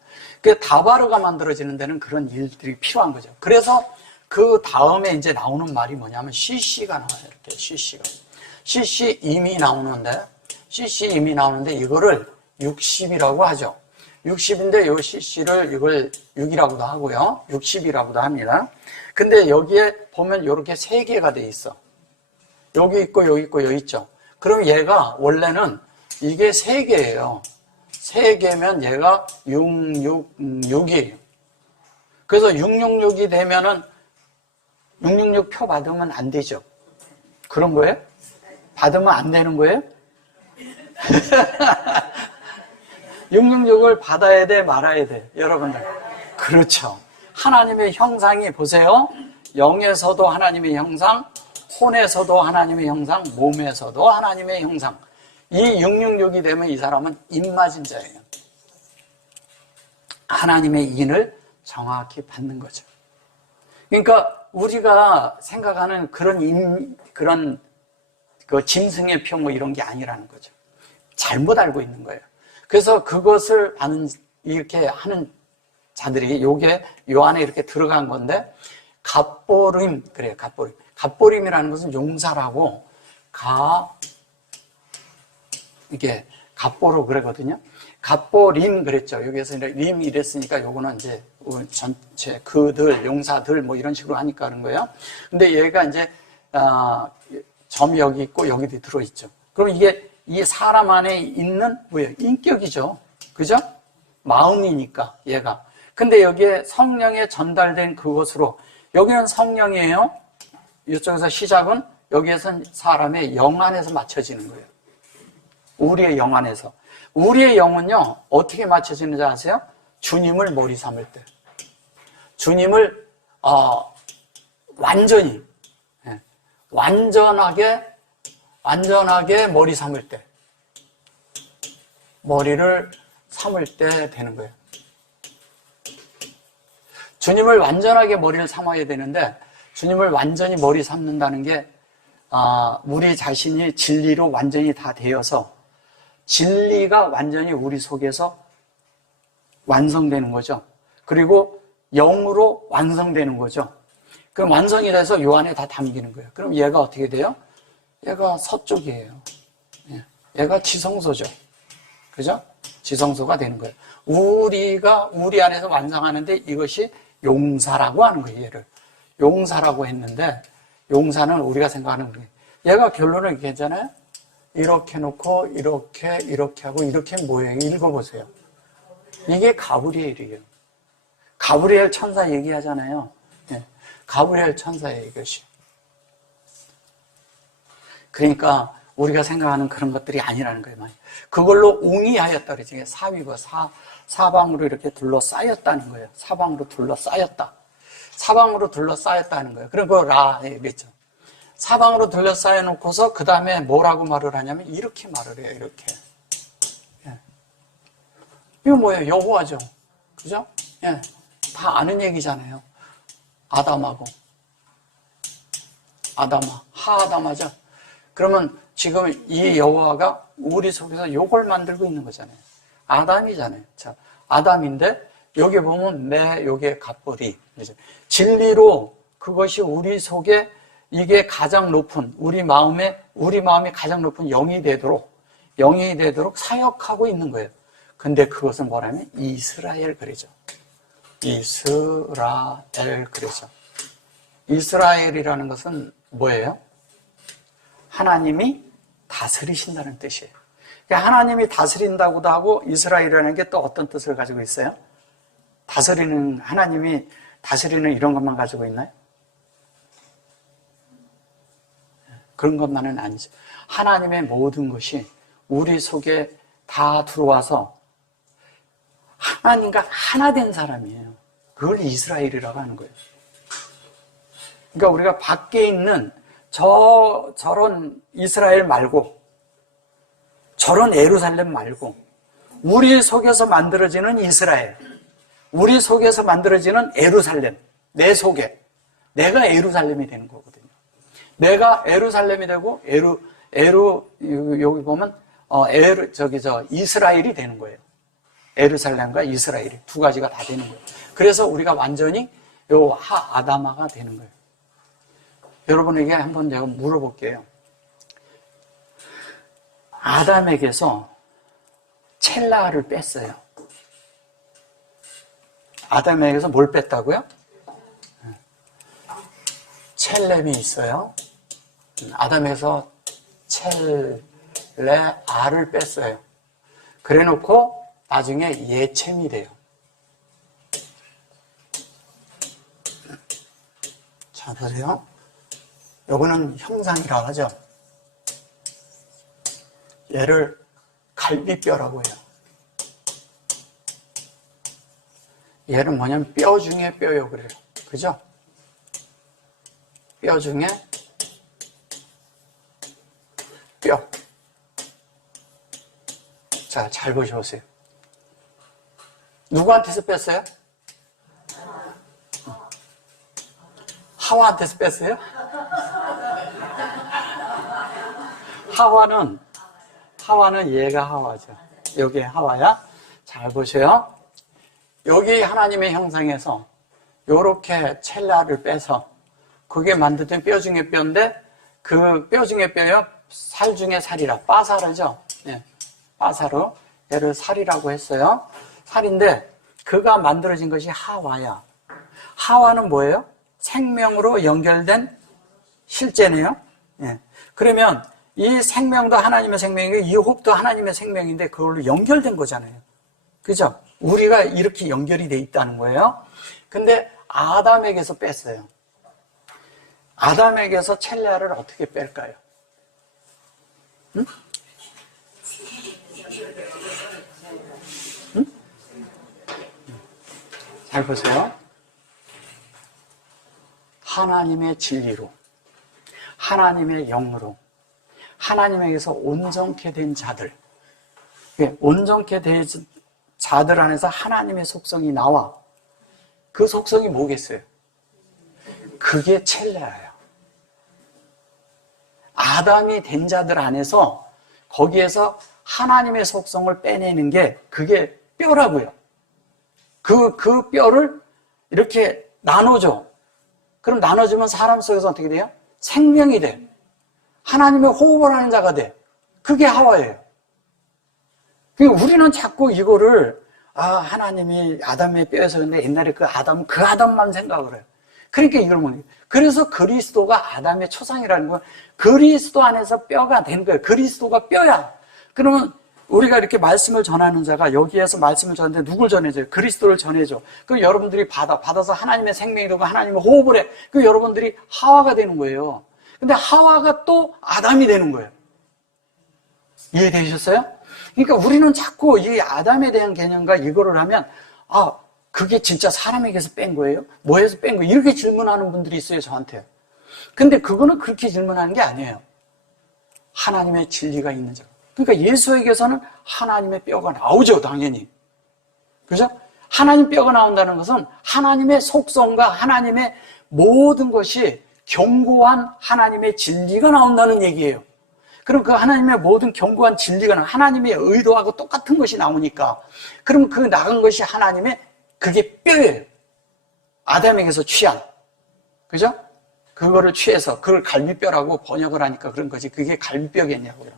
다바르가 만들어지는 데는 그런 일들이 필요한 거죠. 그래서 그 다음에 이제 나오는 말이 뭐냐면 CC가 나와요. 이렇게 CC가. CC 임이 나오는데, CC 임이 나오는데 이거를 60이라고 하죠. 60인데 요 CC를 이걸 6이라고도 하고요. 60이라고도 합니다. 근데 여기에 보면 이렇게 세 개가 돼 있어. 여기 있고 여기 있고 여기 있죠. 그럼 얘가 원래는 이게 세 개예요. 세 개면 얘가 666이에요. 그래서 666이 되면은 666 표 받으면 안 되죠. 그런 거예요? 받으면 안 되는 거예요? 666을 받아야 돼, 말아야 돼, 여러분들. 그렇죠. 하나님의 형상이 보세요. 영에서도 하나님의 형상, 혼에서도 하나님의 형상, 몸에서도 하나님의 형상. 이 666이 되면 이 사람은 입맞은 자예요. 하나님의 인을 정확히 받는 거죠. 그러니까 우리가 생각하는 그런 그 짐승의 표 뭐 이런 게 아니라는 거죠. 잘못 알고 있는 거예요. 그래서 그것을 아는, 이렇게 하는 자들이 요게 요 안에 이렇게 들어간 건데, 갑보림, 그래요, 갑보림. 갑보림이라는 것은 용사라고, 이게 갑보로 그러거든요. 갑보림 그랬죠. 여기에서 림 이랬으니까 요거는 이제 전체 그들, 용사들 뭐 이런 식으로 하니까 그런 거예요. 근데 얘가 이제, 점이 여기 있고 여기도 들어있죠. 그럼 이게 이 사람 안에 있는 뭐예요? 인격이죠. 그죠? 마음이니까 얘가. 근데 여기에 성령에 전달된 그것으로, 여기는 성령이에요. 이쪽에서 시작은 여기에선 사람의 영 안에서 맞춰지는 거예요. 우리의 영 안에서. 우리의 영은요, 어떻게 맞춰지는지 아세요? 주님을 머리 삼을 때. 주님을, 완전하게 머리 삼을 때. 머리를 삼을 때 되는 거예요. 주님을 완전하게 머리를 삼아야 되는데, 주님을 완전히 머리 삼는다는 게, 우리 자신이 진리로 완전히 다 되어서, 진리가 완전히 우리 속에서 완성되는 거죠. 그리고 영으로 완성되는 거죠. 그럼 완성이 돼서 요 안에 다 담기는 거예요. 그럼 얘가 어떻게 돼요? 얘가 서쪽이에요. 얘가 지성소죠. 그죠? 지성소가 되는 거예요. 우리 안에서 완성하는데 이것이 용사라고 하는 거예요, 얘를. 용사라고 했는데, 용사는 우리가 생각하는 거예요. 얘가 결론은 이렇게 했잖아요? 이렇게 놓고, 이렇게 하고, 이렇게 뭐예요? 읽어보세요. 이게 가브리엘이에요. 가브리엘 천사 얘기하잖아요. 가브리엘 천사예요, 이것이. 그러니까 우리가 생각하는 그런 것들이 아니라는 거예요. 그걸로 웅이하였다 그러지. 사위가 사방으로 이렇게 둘러싸였다는 거예요. 사방으로 둘러싸였다. 사방으로 둘러싸였다는 거예요. 그리고 라 그랬죠. 사방으로 둘러싸여 놓고서 그 다음에 뭐라고 말을 하냐면 이렇게 말을 해요. 이렇게. 이거 뭐예요? 여호와죠. 그죠? 다 아는 얘기잖아요. 아담하고 하아담하죠. 그러면 지금 이 여호와가 우리 속에서 요걸 만들고 있는 거잖아요. 아담이잖아요. 자, 아담인데 여기 보면 요게 갑보리. 진리로 그것이 우리 속에 이게 가장 높은 우리 마음이 가장 높은 영이 되도록 사역하고 있는 거예요. 근데 그것은 뭐라면 이스라엘 그러죠. 이스라엘 그러죠. 이스라엘이라는 것은 뭐예요? 하나님이 다스리신다는 뜻이에요. 그러니까 하나님이 다스린다고도 하고 이스라엘이라는 게 또 어떤 뜻을 가지고 있어요? 하나님이 다스리는 이런 것만 가지고 있나요? 그런 것만은 아니죠. 하나님의 모든 것이 우리 속에 다 들어와서 하나님과 하나 된 사람이에요. 그걸 이스라엘이라고 하는 거예요. 그러니까 우리가 밖에 있는 저런 이스라엘 말고, 저런 예루살렘 말고, 우리 속에서 만들어지는 이스라엘, 우리 속에서 만들어지는 예루살렘, 내 속에, 내가 예루살렘이 되는 거거든요. 내가 예루살렘이 되고, 여기 보면, 이스라엘이 되는 거예요. 예루살렘과 이스라엘이 두 가지가 다 되는 거예요. 그래서 우리가 완전히 요 아다마가 되는 거예요. 여러분에게 한번 제가 물어볼게요. 아담에게서 첼라를 뺐어요. 아담에게서 뭘 뺐다고요? 첼렘이 있어요. 아담에서 첼레아를 뺐어요. 그래 놓고 나중에 예쳔이 돼요. 자, 보세요. 요거는 형상이라고 하죠. 얘를 갈비뼈라고 해요. 얘는 뭐냐면 뼈 중에 뼈요 그래요. 그죠? 뼈 중에 뼈. 자, 잘 보셔보세요. 누구한테서 뺐어요? 하와한테서 뺐어요? 하와는 얘가 하와죠. 여기 하와야. 잘 보세요. 여기 하나님의 형상에서 요렇게 첼라를 빼서 그게 만들던 뼈 중에 뼈인데 그 뼈 중에 뼈요. 살 중에 살이라. 빠사르죠. 네. 빠사르. 얘를 살이라고 했어요. 살인데 그가 만들어진 것이 하와야. 하와는 뭐예요? 생명으로 연결된 실제네요. 네. 그러면 이 생명도 하나님의 생명이고 이 호흡도 하나님의 생명인데 그걸로 연결된 거잖아요. 그죠? 우리가 이렇게 연결이 돼 있다는 거예요. 근데 아담에게서 뺐어요. 아담에게서 첼레아를 어떻게 뺄까요? 응? 응? 잘 보세요. 하나님의 진리로, 하나님의 영으로, 하나님에게서 온전케 된 자들, 온전케 된 자들 안에서 하나님의 속성이 나와. 그 속성이 뭐겠어요? 그게 첼레아예요. 아담이 된 자들 안에서 거기에서 하나님의 속성을 빼내는 게 그게 뼈라고요. 그 뼈를 이렇게 나눠줘. 그럼 나눠주면 사람 속에서 어떻게 돼요? 생명이 돼. 하나님의 호흡을 하는 자가 돼. 그게 하와예요. 우리는 자꾸 이거를 하나님이 아담의 뼈에서 근데 옛날에 그 아담만 생각을 해요. 그러니까 이걸 못 해요. 그래서 그리스도가 아담의 초상이라는 건 그리스도 안에서 뼈가 된 거예요. 그리스도가 뼈야. 그러면 우리가 이렇게 말씀을 전하는 자가 여기에서 말씀을 전하는데 누굴 전해줘요? 그리스도를 전해줘. 그럼 여러분들이 받아서 하나님의 생명이 되고 하나님의 호흡을 해. 그럼 여러분들이 하와가 되는 거예요. 근데 하와가 또 아담이 되는 거예요. 이해되셨어요? 그러니까 우리는 자꾸 이 아담에 대한 개념과 이거를 하면 그게 진짜 사람에게서 뺀 거예요? 뭐에서 뺀 거예요? 이렇게 질문하는 분들이 있어요, 저한테. 근데 그거는 그렇게 질문하는 게 아니에요. 하나님의 진리가 있는 자. 그러니까 예수에게서는 하나님의 뼈가 나오죠, 당연히. 그죠? 하나님 뼈가 나온다는 것은 하나님의 속성과 하나님의 모든 것이 견고한 하나님의 진리가 나온다는 얘기예요. 그럼 그 하나님의 모든 견고한 진리가 하나님의 의도하고 똑같은 것이 나오니까 그럼 그 나간 것이 하나님의 그게 뼈예요. 아담에게서 취한. 그죠? 그거를 취해서 그걸 갈비뼈라고 번역을 하니까 그런 거지. 그게 갈비뼈겠냐고요.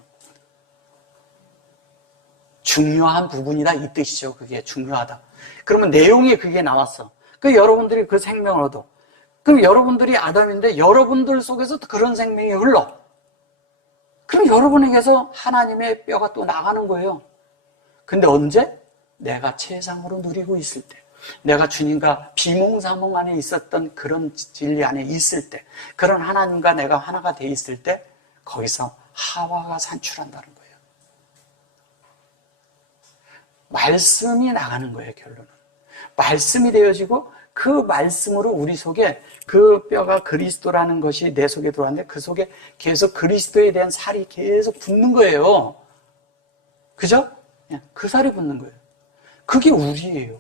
중요한 부분이다 이 뜻이죠. 그게 중요하다. 그러면 내용이 그게 나왔어. 그 여러분들이 그 생명을 얻어. 그럼 여러분들이 아담인데 여러분들 속에서 그런 생명이 흘러. 그럼 여러분에게서 하나님의 뼈가 또 나가는 거예요. 근데 언제? 내가 최상으로 누리고 있을 때. 내가 주님과 비몽사몽 안에 있었던 그런 진리 안에 있을 때. 그런 하나님과 내가 하나가 돼 있을 때 거기서 하와가 산출한다는 거예요. 말씀이 나가는 거예요, 결론은. 말씀이 되어지고 그 말씀으로 우리 속에 그 뼈가 그리스도라는 것이 내 속에 들어왔는데 그 속에 계속 그리스도에 대한 살이 계속 붙는 거예요. 그죠? 그 살이 붙는 거예요. 그게 우리예요.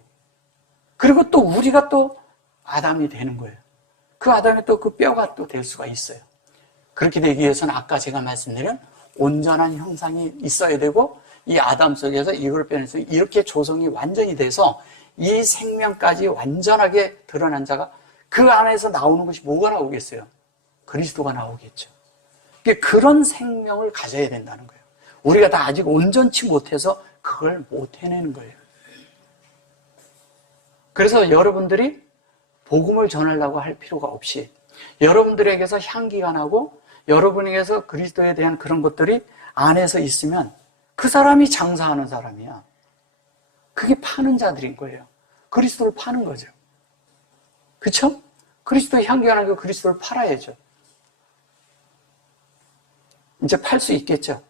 그리고 또 우리가 또 아담이 되는 거예요. 그 아담이 또 그 뼈가 또 될 수가 있어요. 그렇게 되기 위해서는 아까 제가 말씀드린 온전한 형상이 있어야 되고 이 아담 속에서 이걸 빼내서 이렇게 조성이 완전히 돼서 이 생명까지 완전하게 드러난 자가 그 안에서 나오는 것이 뭐가 나오겠어요? 그리스도가 나오겠죠. 그런 생명을 가져야 된다는 거예요. 우리가 다 아직 온전치 못해서 그걸 못 해내는 거예요. 그래서 여러분들이 복음을 전하려고 할 필요가 없이 여러분들에게서 향기가 나고 여러분에게서 그리스도에 대한 그런 것들이 안에서 있으면 그 사람이 장사하는 사람이야. 그게 파는 자들인 거예요. 그리스도를 파는 거죠. 그렇죠? 그리스도의 향기가 나고 그리스도를 팔아야죠. 이제 팔 수 있겠죠?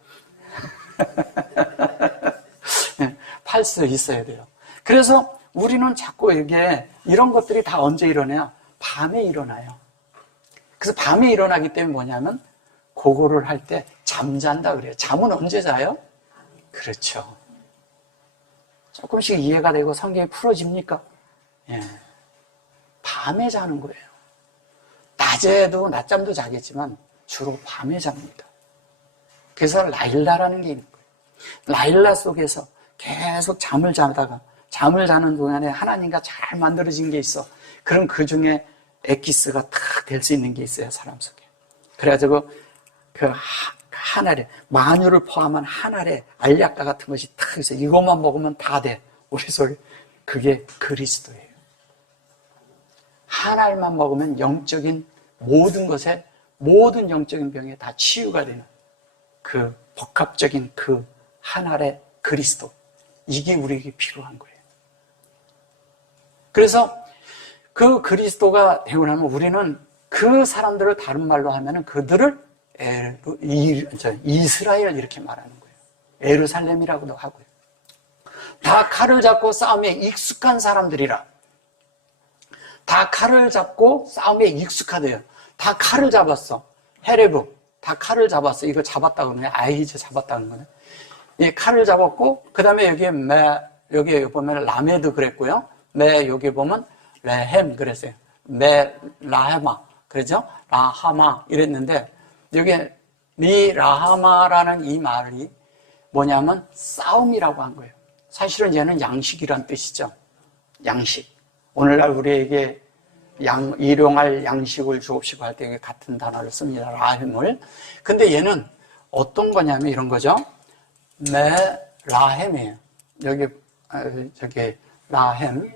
팔 수 있어야 돼요. 그래서 우리는 자꾸 이게 이런 것들이 다 언제 일어나요? 밤에 일어나요. 그래서 밤에 일어나기 때문에 뭐냐면 그거를 할 때 잠잔다 그래요. 잠은 언제 자요? 그렇죠. 조금씩 이해가 되고 성경이 풀어집니까? 예. 밤에 자는 거예요. 낮에도 낮잠도 자겠지만 주로 밤에 잡니다. 그래서 라일라라는 게 있는 거예요. 라일라 속에서 계속 잠을 자다가 잠을 자는 동안에 하나님과 잘 만들어진 게 있어. 그럼 그 중에 엑기스가 탁 될 수 있는 게 있어요, 사람 속에. 그래가지고 그 한 알에 마녀를 포함한 한 알에 알약과 같은 것이 탁 있어요. 이것만 먹으면 다 돼. 우리 속에. 그게 그리스도예요. 한 알만 먹으면 영적인 모든 것에 모든 영적인 병에 다 치유가 되는 그 복합적인 그 한 알의 그리스도. 이게 우리에게 필요한 거예요. 그래서 그 그리스도가 되고 나면 우리는 그 사람들을 다른 말로 하면은 그들을 이스라엘 이렇게 말하는 거예요. 예루살렘이라고도 하고요. 다 칼을 잡고 싸움에 익숙한 사람들이라. 다 칼을 잡고 싸움에 익숙하대요. 다 칼을 잡았어. 헤레브 다 칼을 잡았어. 이거 잡았다고 그러네. 아이즈 잡았다는 거네. 이 칼을 잡았고 그 다음에 여기에 보면 라메드 그랬고요. 여기 보면 레헴 그랬어요. 라헤마 그러죠? 라하마 이랬는데 여기에 라하마라는 이 말이 뭐냐면 싸움이라고 한 거예요. 사실은 얘는 양식이란 뜻이죠. 양식. 오늘날 우리에게 일용할 양식을 주옵시고 할 때 같은 단어를 씁니다. 라햄을. 근데 얘는 어떤 거냐면 이런 거죠. 라햄이에요. 저기 라햄.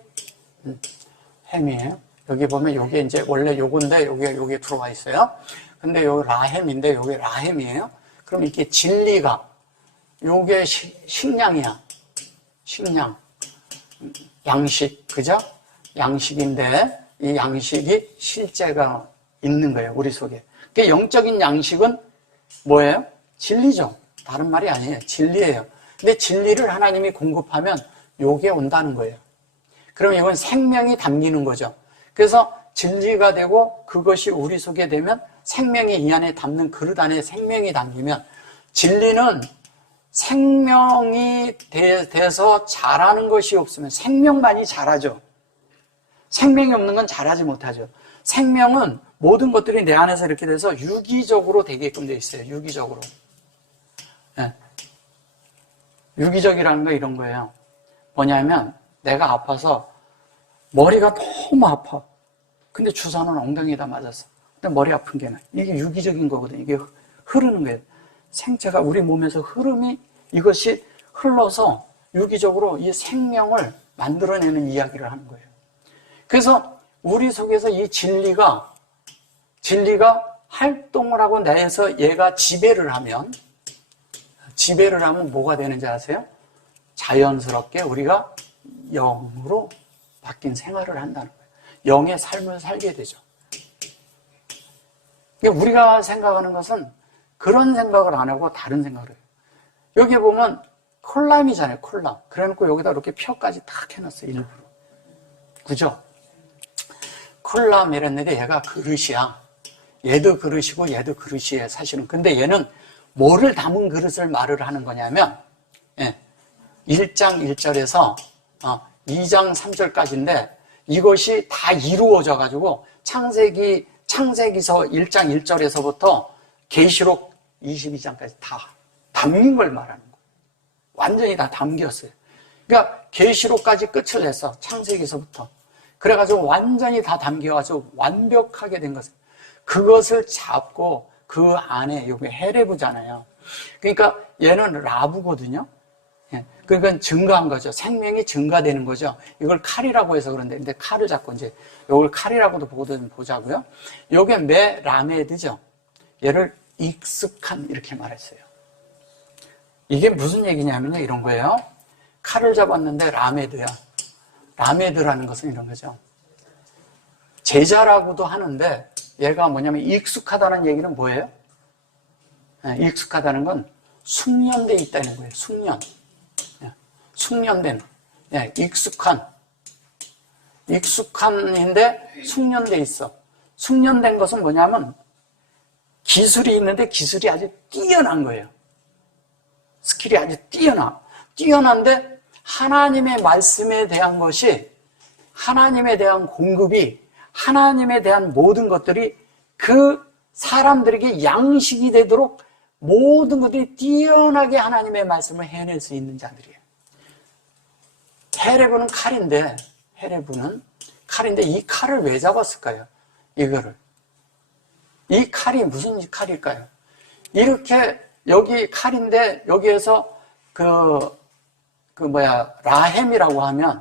햄이에요. 여기 보면 요게 이제 원래 요건데 요게 들어와 있어요. 근데 요 라햄인데 요게 라햄이에요. 그럼 이렇게 진리가 요게 식량이야. 식량. 양식. 그죠? 양식인데 이 양식이 실제가 있는 거예요. 우리 속에. 그 영적인 양식은 뭐예요? 진리죠. 다른 말이 아니에요. 진리예요. 근데 진리를 하나님이 공급하면 요게 온다는 거예요. 그럼 이건 생명이 담기는 거죠. 그래서 진리가 되고 그것이 우리 속에 되면 생명이 이 안에 담는 그릇 안에 생명이 담기면 진리는 생명이 돼서 자라는 것이 없으면 생명만이 자라죠. 생명이 없는 건 자라지 못하죠. 생명은 모든 것들이 내 안에서 이렇게 돼서 유기적으로 되게끔 돼 있어요. 유기적으로. 네. 유기적이라는 거 이런 거예요. 뭐냐면 내가 아파서 머리가 너무 아파. 근데 주사는 엉덩이에다 맞았어. 근데 머리 아픈 게 나. 이게 유기적인 거거든요. 이게 흐르는 거예요. 생체가 우리 몸에서 흐름이 이것이 흘러서 유기적으로 이 생명을 만들어내는 이야기를 하는 거예요. 그래서 우리 속에서 이 진리가 활동을 하고 내에서 얘가 지배를 하면 뭐가 되는지 아세요? 자연스럽게 우리가 영으로 바뀐 생활을 한다는 거예요. 영의 삶을 살게 되죠. 우리가 생각하는 것은 그런 생각을 안 하고 다른 생각을 해요. 여기 보면 콜람이잖아요. 콜람. 그래놓고 여기다 이렇게 펴까지 딱 해놨어요. 일부러. 그죠? 콜람 이랬는데 얘가 그릇이야. 얘도 그릇이고 얘도 그릇이에요. 사실은. 근데 얘는 뭐를 담은 그릇을 말을 하는 거냐면 1장 1절에서 2장 3절까지인데 이것이 다 이루어져 가지고 창세기서 1장 1절에서부터 계시록 22장까지 다 담긴 걸 말하는 거예요. 완전히 다 담겼어요. 그러니까 계시록까지 끝을 냈어. 창세기서부터. 그래가지고 완전히 다 담겨가지고 완벽하게 된 것을, 그것을 잡고 그 안에, 여기 헤레브잖아요. 그러니까 얘는 라브거든요. 예. 그러니까 증가한 거죠. 생명이 증가되는 거죠. 이걸 칼이라고 해서 그런데, 근데 칼을 잡고 이제 이걸 칼이라고도 보자고요. 요게 메 라메드죠. 얘를 익숙한 이렇게 말했어요. 이게 무슨 얘기냐면요, 이런 거예요. 칼을 잡았는데 라메드야. 라메드라는 것은 이런 거죠. 제자라고도 하는데 얘가 뭐냐면 익숙하다는 얘기는 뭐예요? 익숙하다는 건 숙련되어 있다는 거예요. 숙련된, 익숙한인데 숙련되어 있어. 숙련된 것은 뭐냐면 기술이 있는데 기술이 아주 뛰어난 거예요. 스킬이 아주 뛰어난데 하나님의 말씀에 대한 것이, 하나님에 대한 공급이, 하나님에 대한 모든 것들이 그 사람들에게 양식이 되도록 모든 것들이 뛰어나게 하나님의 말씀을 해낼 수 있는 자들이에요. 헤레브는 칼인데 이 칼을 왜 잡았을까요? 이거를. 이 칼이 무슨 칼일까요? 이렇게 여기 칼인데 여기에서 라햄이라고 하면,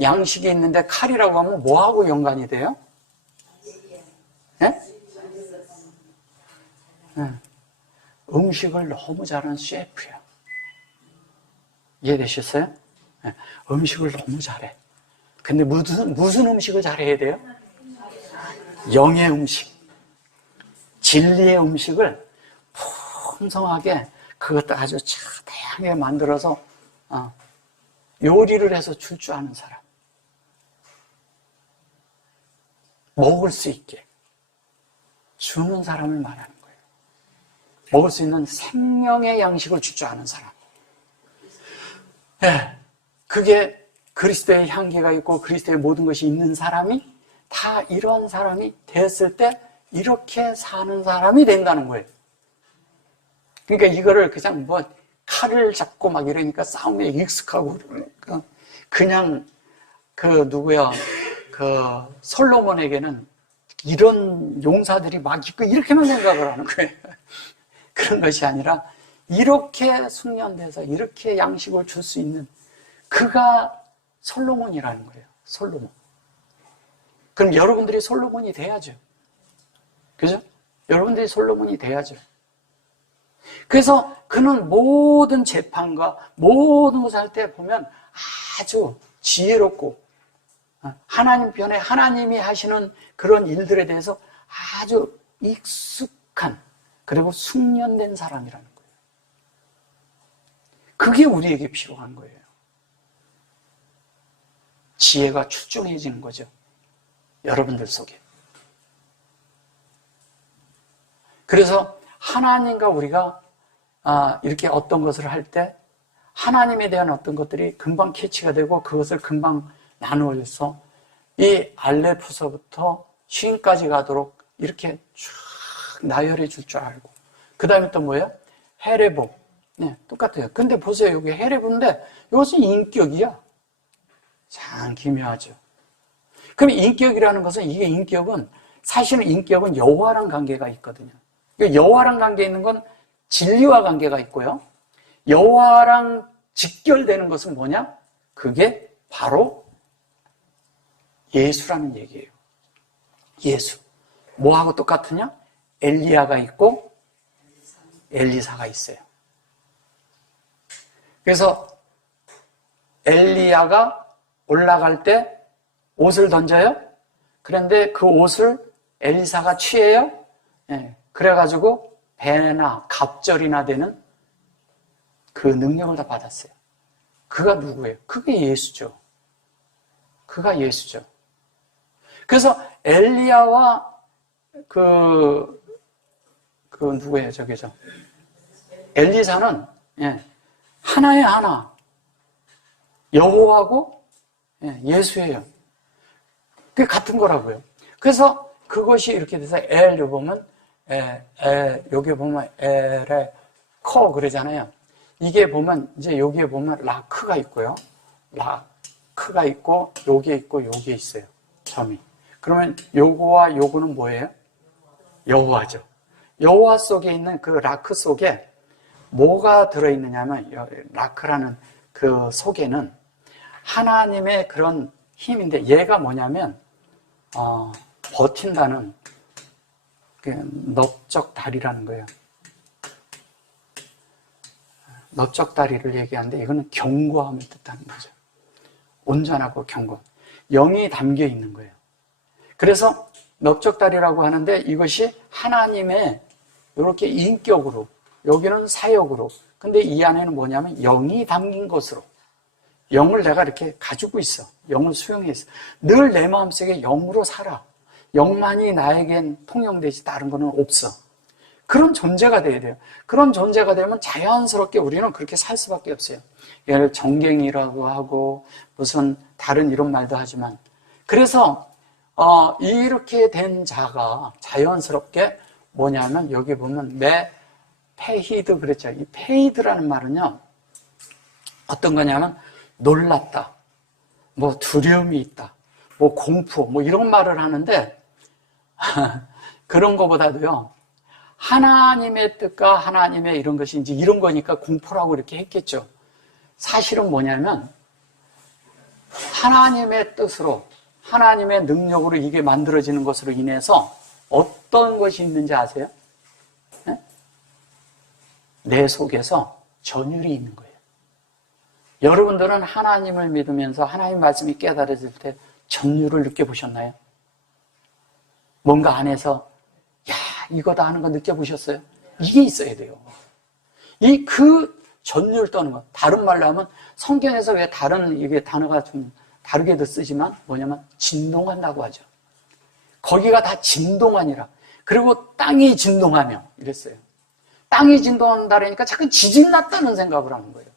양식이 있는데 칼이라고 하면 뭐하고 연관이 돼요? 예? 음식을 너무 잘하는 셰프야. 이해되셨어요? 음식을 너무 잘해. 근데 무슨 음식을 잘해야 돼요? 영의 음식, 진리의 음식을 풍성하게, 그것도 아주 다양하게 만들어서 요리를 해서 줄 줄 아는 사람, 먹을 수 있게 주는 사람을 말하는 거예요. 먹을 수 있는 생명의 양식을 줄 줄 아는 사람. 그게 그리스도의 향기가 있고 그리스도의 모든 것이 있는 사람이 다 이런 사람이 됐을 때 이렇게 사는 사람이 된다는 거예요. 그러니까 이거를 그냥 칼을 잡고 막 이러니까 싸움에 익숙하고 그냥 솔로몬에게는 이런 용사들이 막 있고 이렇게만 생각을 하는 거예요. 그런 것이 아니라 이렇게 숙련돼서 이렇게 양식을 줄 수 있는 그가 솔로몬이라는 거예요. 솔로몬. 그럼 여러분들이 솔로몬이 돼야죠. 그죠? 여러분들이 솔로몬이 돼야죠. 그래서 그는 모든 재판과 모든 것을 할 때 보면 아주 지혜롭고 하나님 편에 하나님이 하시는 그런 일들에 대해서 아주 익숙한, 그리고 숙련된 사람이라는 거예요. 그게 우리에게 필요한 거예요. 지혜가 출중해지는 거죠. 여러분들 속에. 그래서 하나님과 우리가 이렇게 어떤 것을 할 때 하나님에 대한 어떤 것들이 금방 캐치가 되고 그것을 금방 나누어져서 이 알레프서부터 쉰까지 가도록 이렇게 쭉 나열해 줄 줄 알고, 그 다음에 또 뭐예요? 헤레브. 네, 똑같아요. 근데 보세요. 여기 헤레브인데 이것은 인격이야. 참 기묘하죠. 그럼 인격이라는 것은, 이게 인격은, 사실은 인격은 여호와랑 관계가 있거든요. 여호와랑 관계 있는 건 진리와 관계가 있고요. 여호와랑 직결되는 것은 뭐냐? 그게 바로 예수라는 얘기예요. 예수. 뭐하고 똑같으냐? 엘리야가 있고 엘리사가 있어요. 그래서 엘리야가 올라갈 때 옷을 던져요. 그런데 그 옷을 엘리사가 취해요. 그래가지고 배나 갑절이나 되는 그 능력을 다 받았어요. 그가 누구예요? 그게 예수죠. 그가 예수죠. 그래서 엘리야와 누구예요? 저기죠. 엘리사는 하나의 하나. 여호와고 예수예요. 그게 같은 거라고요. 그래서 그것이 이렇게 돼서 여기 보면 엘에 커 그러잖아요. 이게 보면 이제 여기에 보면 라크가 있고요. 크가 있고 요게 있고 요게 있어요. 점이. 그러면 요거와 요거는 뭐예요? 여호와죠. 여호와 속에 있는 그 라크 속에 뭐가 들어있느냐면 라크라는 그 속에는 하나님의 그런 힘인데 얘가 뭐냐면 버틴다는 그 넓적다리라는 거예요. 넓적다리를 얘기하는데 이거는 견고함을 뜻하는 거죠. 온전하고 견고. 영이 담겨 있는 거예요. 그래서 넓적다리라고 하는데 이것이 하나님의 이렇게 인격으로, 여기는 사역으로, 근데 이 안에는 뭐냐면 영이 담긴 것으로, 영을 내가 이렇게 가지고 있어. 영을 수용해 있어. 늘 내 마음속에 영으로 살아. 영만이 나에겐 통용되지 다른 거는 없어. 그런 존재가 돼야 돼요. 그런 존재가 되면 자연스럽게 우리는 그렇게 살 수밖에 없어요. 얘를 정갱이라고 하고 무슨 다른 이런 말도 하지만, 그래서 이렇게 된 자가 자연스럽게 뭐냐면 여기 보면 페히드 그랬죠. 이 페히드라는 말은요 어떤 거냐면 놀랐다, 뭐 두려움이 있다, 뭐 공포, 뭐 이런 말을 하는데 그런 거보다도요 하나님의 뜻과 하나님의 이런 것이 이제 이런 거니까 공포라고 이렇게 했겠죠. 사실은 뭐냐면 하나님의 뜻으로, 하나님의 능력으로 이게 만들어지는 것으로 인해서 어떤 것이 있는지 아세요? 네? 내 속에서 전율이 있는 거예요. 여러분들은 하나님을 믿으면서 하나님 말씀이 깨달아질 때 전율을 느껴보셨나요? 뭔가 안에서 야 이거다 하는 거 느껴보셨어요? 이게 있어야 돼요. 그 전율 떠는 거, 다른 말로 하면 성경에서 왜 다른 이게 단어가 좀 다르게도 쓰지만 뭐냐면 진동한다고 하죠. 거기가 다 진동하니라. 그리고 땅이 진동하며 이랬어요. 땅이 진동한다니까 자꾸 지진 났다는 생각을 하는 거예요.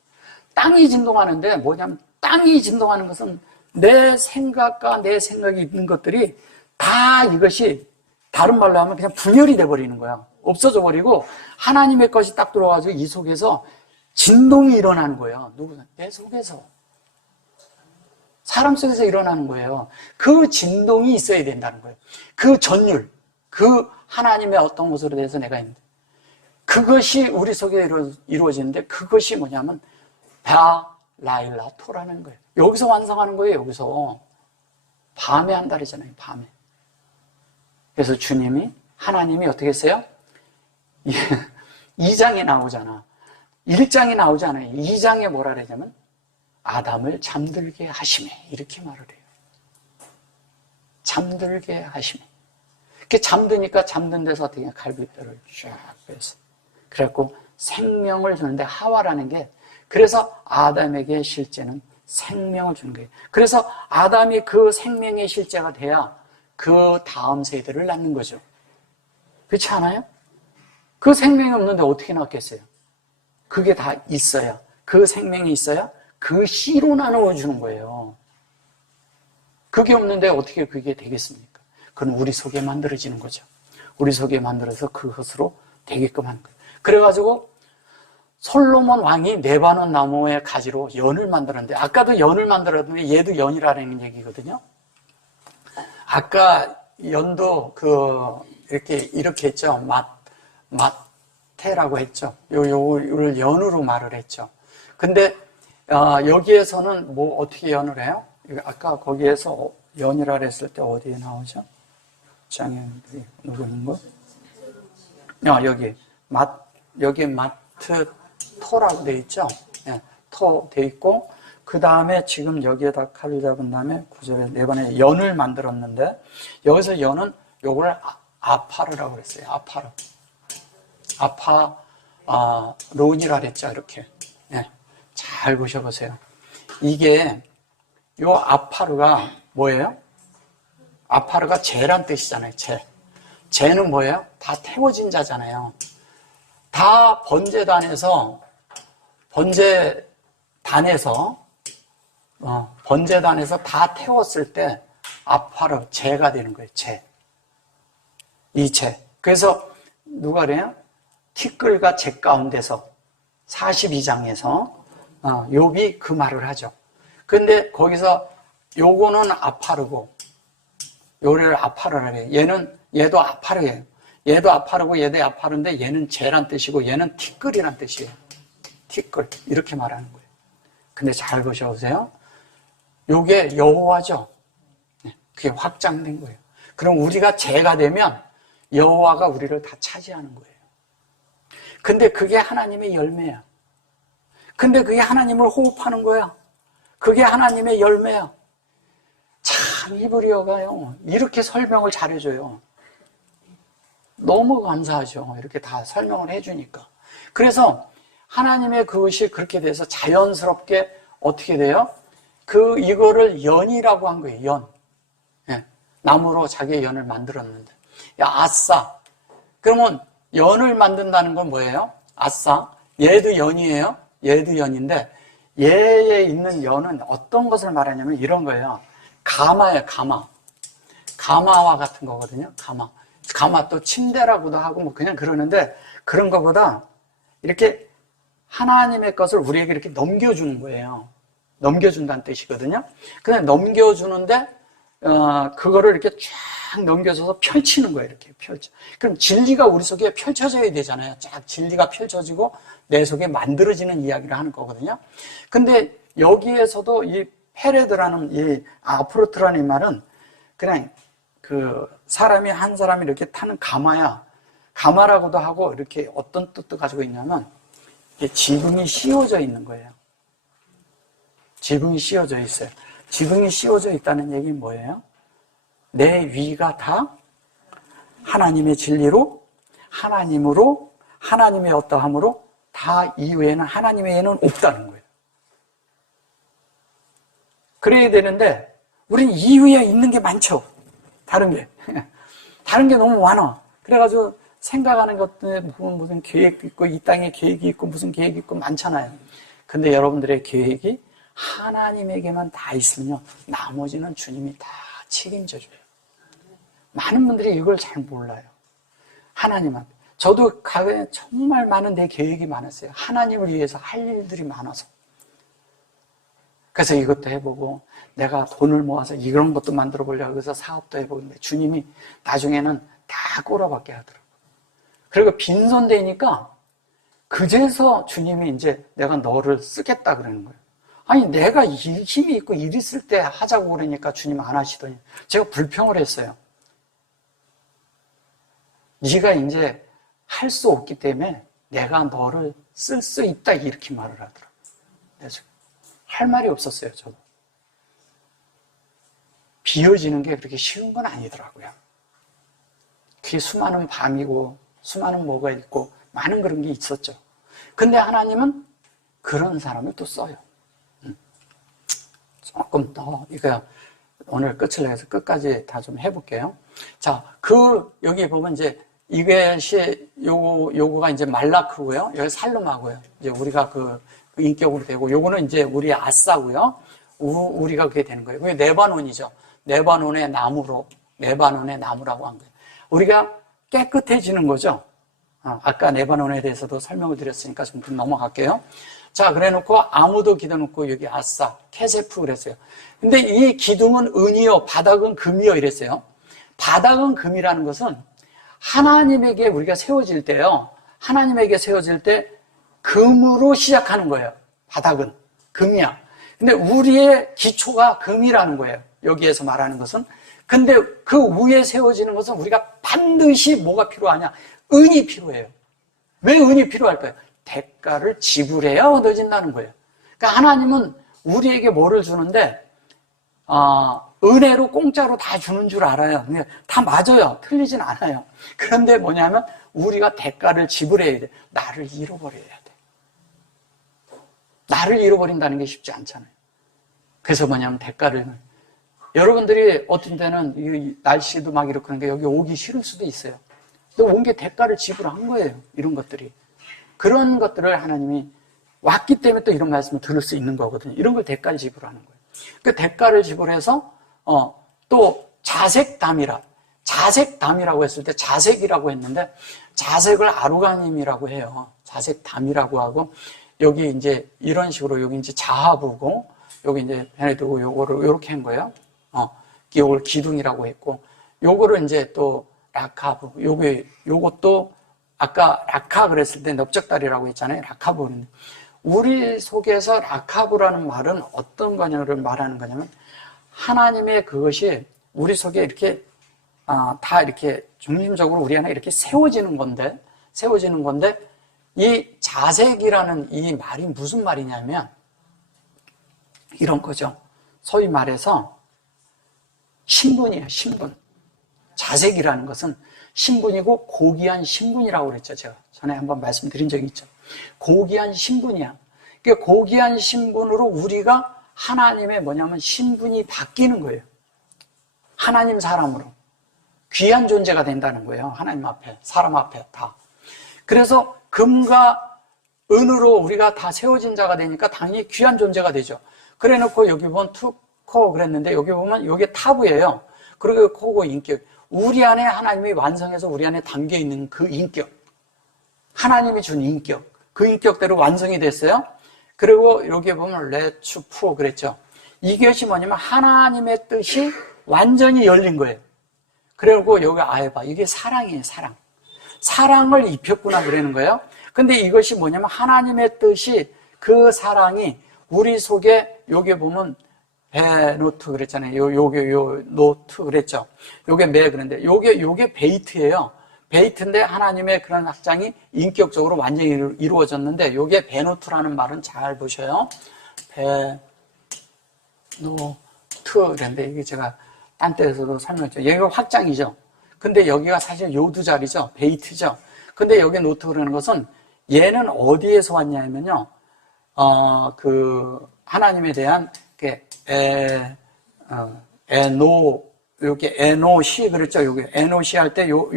땅이 진동하는데 뭐냐면 땅이 진동하는 것은 내 생각과 내 생각이 있는 것들이 다 이것이 다른 말로 하면 그냥 분열이 돼버리는 거야. 없어져 버리고 하나님의 것이 딱 들어와가지고 이 속에서 진동이 일어나는 거예요. 내 속에서. 사람 속에서 일어나는 거예요. 그 진동이 있어야 된다는 거예요. 그 전율, 그 하나님의 어떤 것으로 대해서 내가 있는데 그것이 우리 속에 이루어지는데 그것이 뭐냐면 바라일라토라는 거예요. 여기서 완성하는 거예요. 여기서 밤에 한다르잖아요. 밤에. 그래서 주님이 하나님이 어떻게 했어요? 2장에 나오잖아. 1장에 나오지 않아요. 2장에 뭐라 그러냐면 아담을 잠들게 하시매 이렇게 말을 해요. 잠들게 하시매. 이렇게 잠드니까 잠든 데서 어떻게 갈비뼈를 쫙 빼서 그래갖고 생명을 주는데 하와라는 게 그래서 아담에게 실제는 생명을 주는 거예요. 그래서 아담이 그 생명의 실제가 돼야 그 다음 세대를 낳는 거죠. 그렇지 않아요? 그 생명이 없는데 어떻게 낳겠어요? 그게 다 있어야, 그 생명이 있어야 그 씨로 나누어 주는 거예요. 그게 없는데 어떻게 그게 되겠습니까? 그건 우리 속에 만들어지는 거죠. 우리 속에 만들어서 그것으로 되게끔 하는 거예요. 그래가지고 솔로몬 왕이 레바논 나무의 가지로 연을 만들었는데, 아까도 연을 만들었는데 얘도 연이라는 얘기거든요. 아까 연도 이렇게 했죠. 마테라고 했죠. 요를 연으로 말을 했죠. 근데 여기에서는 뭐 어떻게 연을 해요? 아까 거기에서 연이라 했을 때 어디에 나오죠? 장에 누구는 거? 여기 마트 토라고 돼 있죠. 네, 토 돼 있고 그 다음에 지금 여기에다 칼을 잡은 다음에 9절에 네 번에 연을 만들었는데 여기서 연은 요걸 아파르라고 그랬어요. 아파론이라 그랬죠. 이렇게. 네, 잘 보셔보세요. 이게 요 아파르가 뭐예요? 아파르가 재란 뜻이잖아요. 재는 뭐예요? 다 태워진 자잖아요. 다 번제단에서 다 태웠을 때 아파르 재가 되는 거예요. 이 재. 그래서 누가 그래요? 티끌과 재 가운데서 42장에서 욥이 그 말을 하죠. 근데 거기서 요거는 아파르고 요래를 아파르라 해요. 얘도 아파르예요. 얘도 아파르고 얘도 아파르인데 얘는 재란 뜻이고 얘는 티끌이란 뜻이에요. 티끌 이렇게 말하는 거예요. 근데 잘 보셔보세요. 요게 여호와죠. 그게 확장된 거예요. 그럼 우리가 재가 되면 여호와가 우리를 다 차지하는 거예요. 근데 그게 하나님의 열매야. 근데 그게 하나님을 호흡하는 거야. 그게 하나님의 열매야. 참 히브리어가요 이렇게 설명을 잘해줘요. 너무 감사하죠. 이렇게 다 설명을 해주니까. 그래서 하나님의 그것이 그렇게 돼서 자연스럽게 어떻게 돼요? 이거를 연이라고 한 거예요. 연. 예. 나무로 자기의 연을 만들었는데. 야, 아싸. 그러면 연을 만든다는 건 뭐예요? 아싸. 얘도 연이에요. 얘도 연인데 얘에 있는 연은 어떤 것을 말하냐면 이런 거예요. 가마예요. 가마와 같은 거거든요. 가마 또 침대라고도 하고 뭐 그냥 그러는데 그런 거보다 이렇게 하나님의 것을 우리에게 이렇게 넘겨주는 거예요. 넘겨준다는 뜻이거든요. 근데 넘겨주는데 그거를 이렇게 쫙 넘겨줘서 펼치는 거예요. 이렇게 펼쳐. 그럼 진리가 우리 속에 펼쳐져야 되잖아요. 쫙 진리가 펼쳐지고 내 속에 만들어지는 이야기를 하는 거거든요. 근데 여기에서도 이 페레드라는 이 아프로트라는 이 말은 그냥 사람이 한 사람이 이렇게 타는 가마라고도 하고 이렇게 어떤 뜻도 가지고 있냐면 지붕이 씌워져 있는 거예요. 지붕이 씌워져 있어요. 지붕이 씌워져 있다는 얘기는 뭐예요? 내 위가 다 하나님의 진리로, 하나님으로, 하나님의 어떠함으로 다 이외에는 하나님의 외에는 없다는 거예요. 그래야 되는데 우린 이외에 있는 게 많죠. 다른 게 너무 많아. 그래가지고 생각하는 것들 무슨 계획도 있고 이 땅에 계획이 있고 무슨 계획이 있고 많잖아요. 근데 여러분들의 계획이 하나님에게만 다 있으면요 나머지는 주님이 다 책임져줘요. 많은 분들이 이걸 잘 몰라요. 하나님한테. 저도 과거에 정말 많은 내 계획이 많았어요. 하나님을 위해서 할 일들이 많아서. 그래서 이것도 해보고 내가 돈을 모아서 이런 것도 만들어 보려고 해서 사업도 해보는데 주님이 나중에는 다 꼬라박게 하더라고요. 그리고 빈손되니까 그제서 주님이 이제 내가 너를 쓰겠다 그러는 거예요. 아니 내가 힘이 있고 일 있을 때 하자고 그러니까 주님 안 하시더니 제가 불평을 했어요. 네가 이제 할 수 없기 때문에 내가 너를 쓸 수 있다 이렇게 말을 하더라고요. 그래서 할 말이 없었어요. 저도. 비워지는 게 그렇게 쉬운 건 아니더라고요. 그게 수많은 밤이고 수많은 뭐가 있고 많은 그런 게 있었죠. 근데 하나님은 그런 사람을 또 써요. 조금 더 이거 오늘 끝을 내서 끝까지 다 좀 해볼게요. 자, 여기 보면 이제 이것이 요거가 이제 말라크고요. 여기 살룸하고요. 이제 우리가 그 인격으로 되고 요거는 이제 우리 아싸고요. 우리가 그게 되는 거예요. 그게 네바논이죠. 네바논의 나무라고 한 거예요. 우리가 깨끗해지는 거죠. 아까 네바논에 대해서도 설명을 드렸으니까 좀 넘어갈게요. 자, 그래 놓고 아무도 기대 놓고 여기 아싸, 케세프 그랬어요. 근데 이 기둥은 은이요, 바닥은 금이요 이랬어요. 바닥은 금이라는 것은 하나님에게 우리가 세워질 때요. 하나님에게 세워질 때 금으로 시작하는 거예요. 바닥은 금이야. 근데 우리의 기초가 금이라는 거예요. 여기에서 말하는 것은. 근데 그 위에 세워지는 것은 우리가 반드시 뭐가 필요하냐? 은이 필요해요. 왜 은이 필요할까요? 대가를 지불해야 얻어진다는 거예요. 그러니까 하나님은 우리에게 뭐를 주는데 은혜로 공짜로 다 주는 줄 알아요. 다 맞아요. 틀리진 않아요. 그런데 뭐냐면 우리가 대가를 지불해야 돼. 나를 잃어버려야 돼. 나를 잃어버린다는 게 쉽지 않잖아요. 그래서 뭐냐면 대가를 여러분들이 어떤 때는 이 날씨도 막 이렇고 그러니까 여기 오기 싫을 수도 있어요. 근데 온 게 대가를 지불한 거예요. 이런 것들이. 그런 것들을 하나님이 왔기 때문에 또 이런 말씀을 들을 수 있는 거거든요. 이런 걸 대가를 지불하는 거예요. 그 대가를 지불해서 또 자색담이라고 했을 때 자색이라고 했는데 자색을 아루가님이라고 해요. 자색담이라고 하고 여기 이제 이런 식으로 여기 이제 자하부고 여기 이제 펜에 두고 요거를 요렇게 한 거예요. 요걸 기둥이라고 했고, 요거를 이제 또 라카브, 요것도 아까 라카 그랬을 때 넓적다리라고 했잖아요. 라카브는. 우리 속에서 라카브라는 말은 어떤 거냐를 말하는 거냐면, 하나님의 그것이 우리 속에 이렇게, 다 이렇게 중심적으로 우리 안에 이렇게 세워지는 건데, 이 자색이라는 이 말이 무슨 말이냐면, 이런 거죠. 소위 말해서, 신분이에요, 신분. 자색이라는 것은 신분이고 고귀한 신분이라고 그랬죠. 제가 전에 한번 말씀드린 적이 있죠. 고귀한 신분이야. 그러니까 고귀한 신분으로 우리가 하나님의 뭐냐면 신분이 바뀌는 거예요. 하나님 사람으로. 귀한 존재가 된다는 거예요. 하나님 앞에, 사람 앞에 다. 그래서 금과 은으로 우리가 다 세워진 자가 되니까 당연히 귀한 존재가 되죠. 그래 놓고 여기 보면 투코 그랬는데 여기 보면 이게 타부예요. 그리고 코고 인격. 우리 안에 하나님이 완성해서 우리 안에 담겨 있는 그 인격. 하나님이 준 인격. 그 인격대로 완성이 됐어요. 그리고 여기 보면 레추푸 그랬죠. 이것이 뭐냐면 하나님의 뜻이 완전히 열린 거예요. 그리고 여기 아에바. 이게 사랑이에요, 사랑. 사랑을 입혔구나 그러는 거예요. 근데 이것이 뭐냐면 하나님의 뜻이 그 사랑이 우리 속에 여기 보면 베노트 그랬잖아요. 요 노트 그랬죠. 요게 매 그런데 요게 베이트예요. 베이트인데 하나님의 그런 확장이 인격적으로 완전히 이루어졌는데 요게 베노트라는 말은 잘 보셔요. 베노트 그런데 이게 제가 딴 데에서도 설명했죠. 여기가 확장이죠. 근데 여기가 사실 요 두 자리죠. 베이트죠. 근데 여기 노트 그러는 것은 얘는 어디에서 왔냐면요. 그 하나님에 대한 이렇게 에노시 그랬죠. 여기 에노시 할 때 요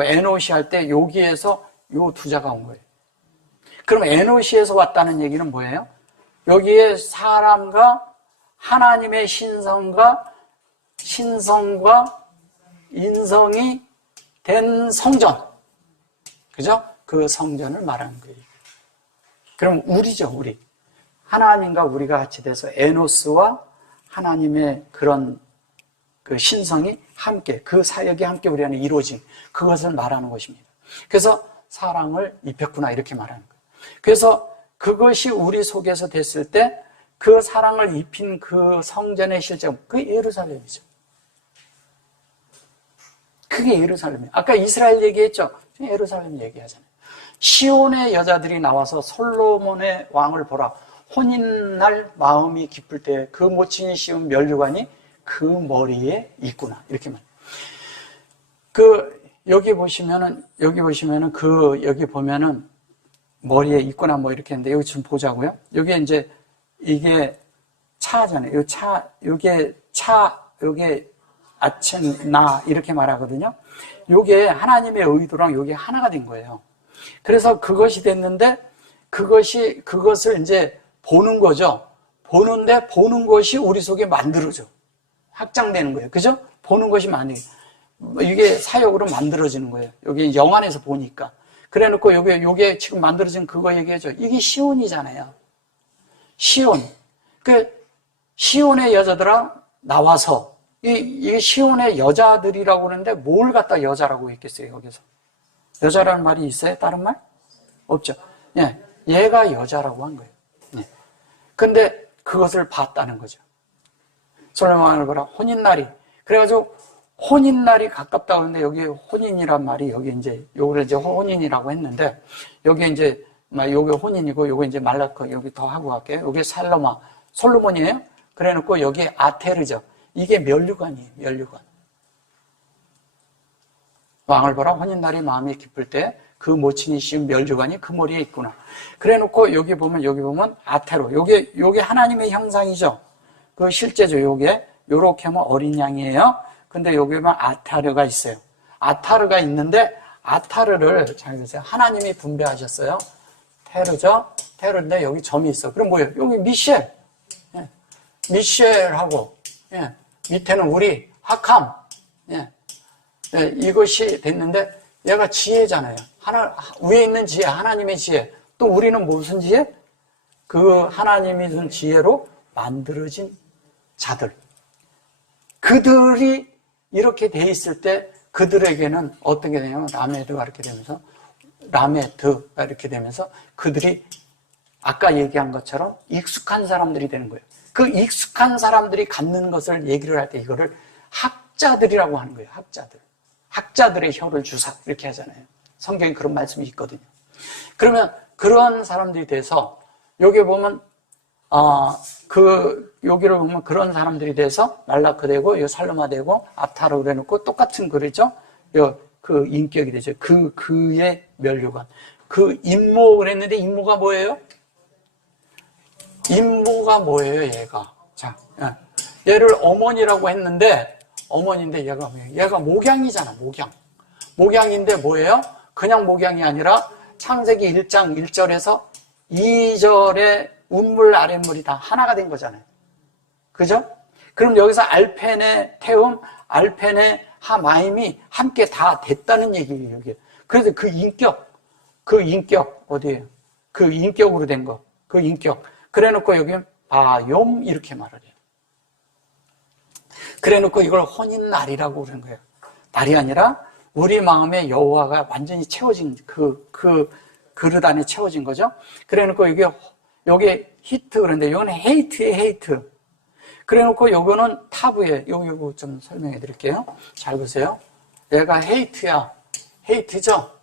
에노시 할 때 여기에서 요 두 자가 온 거예요. 그럼 에노시에서 왔다는 얘기는 뭐예요? 여기에 사람과 하나님의 신성과 인성이 된 성전. 그죠? 그 성전을 말하는 거예요. 그럼 우리죠, 우리. 하나님과 우리가 같이 돼서 에노스와 하나님의 그런 그 신성이 함께, 그 사역이 함께 우리 안에 이루어진 그것을 말하는 것입니다. 그래서 사랑을 입혔구나 이렇게 말하는 거예요. 그래서 그것이 우리 속에서 됐을 때 그 사랑을 입힌 그 성전의 실제, 그게 예루살렘이죠. 그게 예루살렘이에요. 아까 이스라엘 얘기했죠? 예루살렘 얘기하잖아요. 시온의 여자들이 나와서 솔로몬의 왕을 보라. 혼인날 마음이 기쁠 때 그 모친이 씌운 면류관이 그 머리에 있구나. 이렇게 말. 여기 보시면은 여기 보면은 머리에 있구나 뭐 이렇게 했는데 여기 좀 보자고요. 여기 이제 이게 차잖아요. 요게 아첸나 이렇게 말하거든요. 요게 하나님의 의도랑 요게 하나가 된 거예요. 그래서 그것이 됐는데 그것을 이제 보는 거죠. 보는데 보는 것이 우리 속에 만들어져. 확장되는 거예요. 그죠? 보는 것이 이게 사역으로 만들어지는 거예요. 여기 영안에서 보니까. 그래 놓고 요게 지금 만들어진 그거 얘기하죠. 이게 시온이잖아요. 시온. 시온의 여자들아 나와서 이게 시온의 여자들이라고 그러는데 뭘 갖다 여자라고 했겠어요, 여기서? 여자라는 말이 있어요? 다른 말? 없죠. 예. 얘가 여자라고 한 거예요. 예. 근데 그것을 봤다는 거죠. 솔로몬을 보라, 혼인날이. 그래가지고 혼인날이 가깝다 그러는데 여기 혼인이란 말이 여기 요거를 이제 혼인이라고 했는데 여기 이제 요게 혼인이고 요게 이제 말라크 여기 더 하고 갈게요. 요게 솔로몬이에요. 그래 놓고 여기 아테르죠. 이게 면류관이에요, 면류관. 왕을 보라, 혼인날이 마음이 기쁠 때 그 모친이 씌운 면류관이 그 머리에 있구나. 그래 놓고 여기 보면 아테로. 요게 하나님의 형상이죠. 그 실제죠, 요렇게 하면 어린 양이에요. 근데 여기 보면 아타르가 있어요. 아타르가 있는데, 아타르를, 잘 보세요. 하나님이 분배하셨어요. 테르죠? 테르인데 여기 점이 있어. 그럼 뭐예요? 여기 미셸. 예. 미셸하고, 예. 밑에는 우리, 하캄. 예. 예. 이것이 됐는데, 얘가 지혜잖아요. 위에 있는 지혜, 하나님의 지혜. 또 우리는 무슨 지혜? 그 하나님이 준 지혜로 만들어진 자들. 그들이 이렇게 돼 있을 때 그들에게는 어떤 게 되냐면 라메드가 이렇게 되면서 라메드가 이렇게 되면서 그들이 아까 얘기한 것처럼 익숙한 사람들이 되는 거예요. 그 익숙한 사람들이 갖는 것을 얘기를 할 때 이거를 학자들이라고 하는 거예요. 학자들. 학자들의 혀를 주사 이렇게 하잖아요. 성경에 그런 말씀이 있거든요. 그러면 그런 사람들이 돼서 여기 보면 여기를 보면 그런 사람들이 돼서 말라크 되고 이 살로마 되고 압타르 그래놓고 똑같은 글이죠. 그 인격이 되죠. 그의 면류관. 그 임모 그랬는데 임모가 뭐예요? 임모가 뭐예요, 얘가? 자, 얘를 어머니라고 했는데 어머니인데 얘가 목양이잖아, 목양. 목양인데 뭐예요? 그냥 목양이 아니라 창세기 1장 1절에서 2절에 운물 아랫물이 다 하나가 된 거잖아요. 그죠? 그럼 여기서 알펜의 태움, 알펜의 하마임이 함께 다 됐다는 얘기예요, 여기. 그래서 그 인격, 어디에요? 그 인격으로 된 거, 그 인격. 그래 놓고 여기 바욤 이렇게 말을 해요. 그래 놓고 이걸 혼인날이라고 그러는 거예요. 날이 아니라 우리 마음에 여호와가 완전히 채워진 그 그릇 안에 채워진 거죠. 그래 놓고 요게 히트 그런데 이거는 헤이트예요, 헤이트. 그래 놓고 요거는 타브예요. 요거 좀 설명해 드릴게요. 잘 보세요. 얘가 헤이트야. 헤이트죠?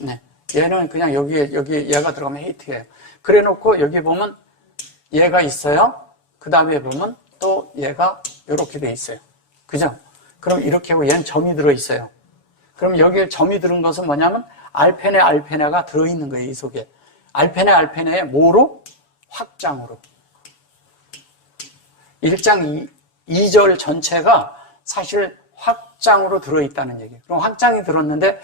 네. 얘는 그냥 여기 얘가 들어가면 헤이트예요. 그래 놓고 여기 보면 얘가 있어요. 그 다음에 보면 또 얘가 이렇게 돼 있어요. 그죠? 그럼 이렇게 하고 얘는 점이 들어 있어요. 그럼 여기에 점이 들은 것은 뭐냐면 알페네가 들어있는 거예요, 이 속에. 알페네에 뭐로? 확장으로. 1장 2절 전체가 사실 확장으로 들어있다는 얘기예요. 그럼 확장이 들었는데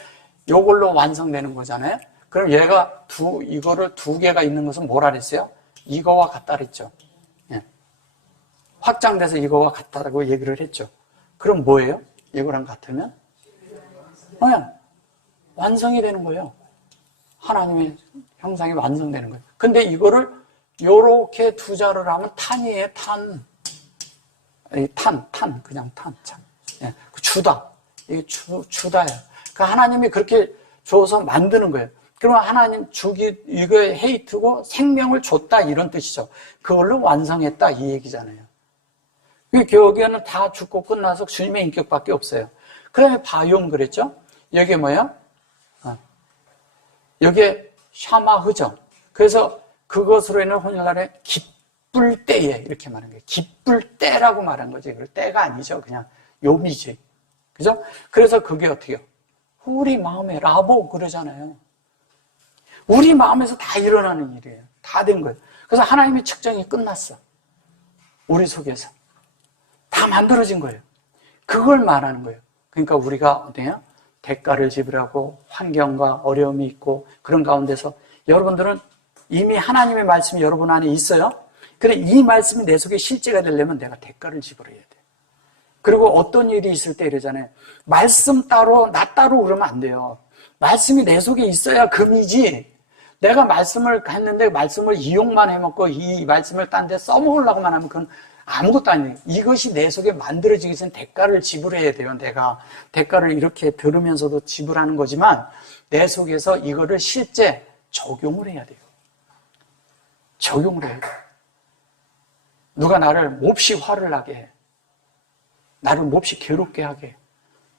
요걸로 완성되는 거잖아요. 그럼 이거를 두 개가 있는 것은 뭐라 그랬어요? 이거와 같다 그랬죠. 예. 확장돼서 이거와 같다고 얘기를 했죠. 그럼 뭐예요? 이거랑 같으면? 완성이 되는 거예요. 하나님의 형상이 완성되는 거예요. 근데 이거를 요렇게 투자를 하면 탄이에요, 탄. 그냥 탄, 참. 예. 주다. 이게 주다예요. 그러니까 하나님이 그렇게 줘서 만드는 거예요. 그러면 하나님 이거 헤이트고 생명을 줬다 이런 뜻이죠. 그걸로 완성했다 이 얘기잖아요. 여기에는 다 죽고 끝나서 주님의 인격밖에 없어요. 그 다음에 바욤 그랬죠? 여기에 뭐야? 여기에 샤마흐죠. 그래서 그것으로 인한 혼혈날에 기쁠 때에 이렇게 말한 거예요. 기쁠 때라고 말한 거지. 그 때가 아니죠. 그냥 요미지. 그죠? 그래서 그게 어떻게요? 우리 마음에 라보 그러잖아요. 우리 마음에서 다 일어나는 일이에요. 다 된 거예요. 그래서 하나님의 측정이 끝났어. 우리 속에서. 다 만들어진 거예요. 그걸 말하는 거예요. 그러니까 우리가 어때요? 대가를 지불하고 환경과 어려움이 있고 그런 가운데서 여러분들은 이미 하나님의 말씀이 여러분 안에 있어요. 그래 이 말씀이 내 속에 실제가 되려면 내가 대가를 지불해야 돼. 그리고 어떤 일이 있을 때 이러잖아요. 말씀 따로 나 따로 그러면 안 돼요. 말씀이 내 속에 있어야 금이지. 내가 말씀을 했는데 말씀을 이용만 해먹고 이 말씀을 딴 데 써먹으려고만 하면 그건 아무것도 아니에요. 이것이 내 속에 만들어지기 위해서는 대가를 지불해야 돼요. 내가 대가를 이렇게 들으면서도 지불하는 거지만 내 속에서 이거를 실제 적용을 해야 돼요. 적용을 해야 돼요. 누가 나를 몹시 화를 나게 해. 나를 몹시 괴롭게 하게 해.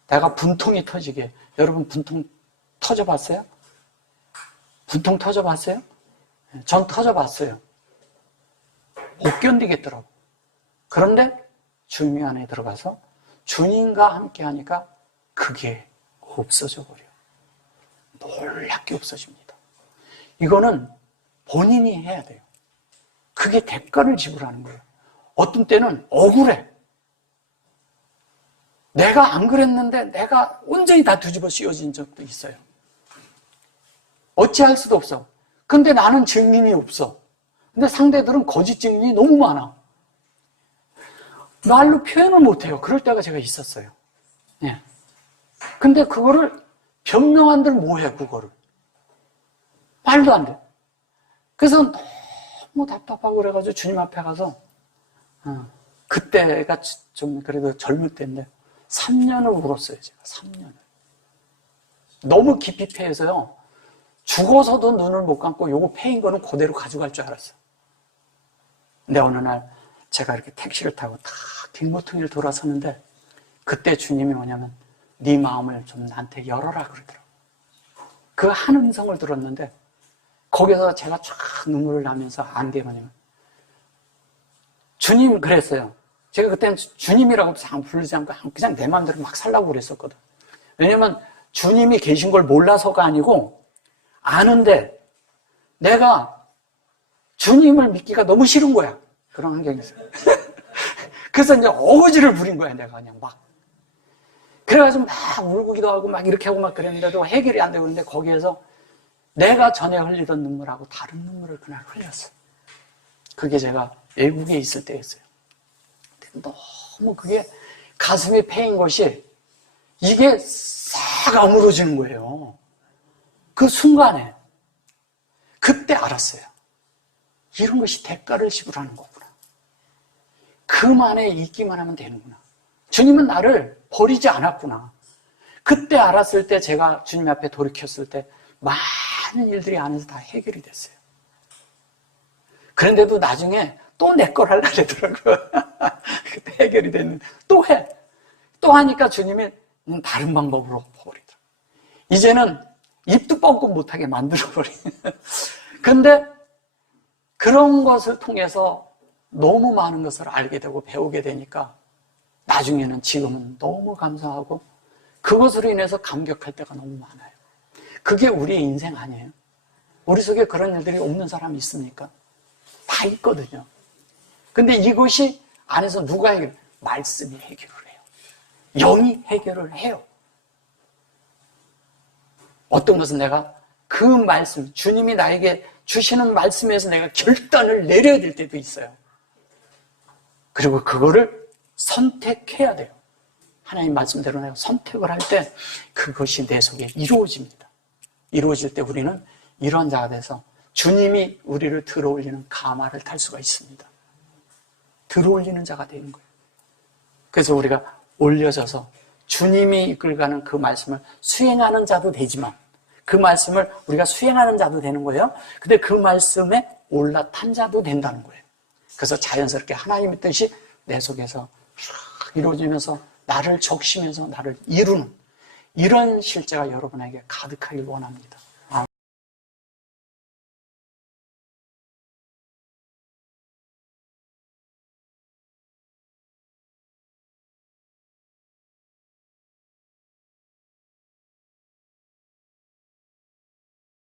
내가 분통이 터지게 해. 여러분 분통 터져봤어요? 분통 터져봤어요? 전 터져봤어요. 못 견디겠더라고. 그런데 주님 안에 들어가서 주님과 함께 하니까 그게 없어져 버려요. 놀랍게 없어집니다. 이거는 본인이 해야 돼요. 그게 대가를 지불하는 거예요. 어떤 때는 억울해. 내가 안 그랬는데 내가 온전히 다 뒤집어 씌워진 적도 있어요. 어찌할 수도 없어. 근데 나는 증인이 없어. 근데 상대들은 거짓 증인이 너무 많아. 말로 표현을 못해요. 그럴 때가 제가 있었어요. 예. 근데 그거를 변명한들 뭐해, 그거를. 말도 안 돼. 그래서 너무 답답하고 그래가지고 주님 앞에 가서 그때가 좀 그래도 젊을 때인데 3년을 울었어요. 제가 3년을. 너무 깊이 패해서요. 죽어서도 눈을 못 감고 요거 패인 거는 그대로 가져갈 줄 알았어요. 근데 어느 날 제가 이렇게 택시를 타고 딱 뒷모퉁이를 돌아섰는데 그때 주님이 뭐냐면 네 마음을 좀 나한테 열어라 그러더라고요. 그 한 음성을 들었는데 거기서 제가 쫙 눈물을 나면서 안 게 뭐냐면 주님 그랬어요. 제가 그때는 주님이라고 잘 부르지 않고 그냥 내 마음대로 막 살라고 그랬었거든. 왜냐면 주님이 계신 걸 몰라서가 아니고 아는데 내가 주님을 믿기가 너무 싫은 거야. 그런 환경이 있어요. 그래서 이제 어거지를 부린 거야, 내가 그냥 막. 그래가지고 막 울고기도 하고 막 이렇게 하고 막 그랬는데도 해결이 안 되고 그런데 거기에서 내가 전에 흘리던 눈물하고 다른 눈물을 그날 흘렸어. 그게 제가 외국에 있을 때였어요. 너무 그게 가슴이 패인 것이 이게 싹 아물어지는 거예요. 그 순간에 그때 알았어요. 이런 것이 대가를 지불하는 거구나. 그만에 있기만 하면 되는구나. 주님은 나를 버리지 않았구나. 그때 알았을 때 제가 주님 앞에 돌이켰을 때 많은 일들이 안에서 다 해결이 됐어요. 그런데도 나중에 또 내 걸 하려고 그러더라고요. 그때 해결이 됐는데 또 해. 또 하니까 주님이 다른 방법으로 버리더라고요. 이제는 입도 뻥끗 못하게 만들어버린. 근데 그런 것을 통해서 너무 많은 것을 알게 되고 배우게 되니까 나중에는 지금은 너무 감사하고 그것으로 인해서 감격할 때가 너무 많아요. 그게 우리의 인생 아니에요? 우리 속에 그런 일들이 없는 사람이 있습니까? 다 있거든요. 근데 이것이 안에서 누가 말씀이 해결을 해요. 영이 해결을 해요. 어떤 것은 내가 그 말씀, 주님이 나에게 주시는 말씀에서 내가 결단을 내려야 될 때도 있어요. 그리고 그거를 선택해야 돼요. 하나님 말씀대로 내가 선택을 할 때 그것이 내 속에 이루어집니다. 이루어질 때 우리는 이런 자가 돼서 주님이 우리를 들어올리는 가마를 탈 수가 있습니다. 들어올리는 자가 되는 거예요. 그래서 우리가 올려져서 주님이 이끌가는 그 말씀을 수행하는 자도 되지만 그 말씀을 우리가 수행하는 자도 되는 거예요. 근데 그 말씀에 올라탄 자도 된다는 거예요. 그래서 자연스럽게 하나님의 뜻이 내 속에서 이루어지면서 나를 적시면서 나를 이루는 이런 실제가 여러분에게 가득하길 원합니다.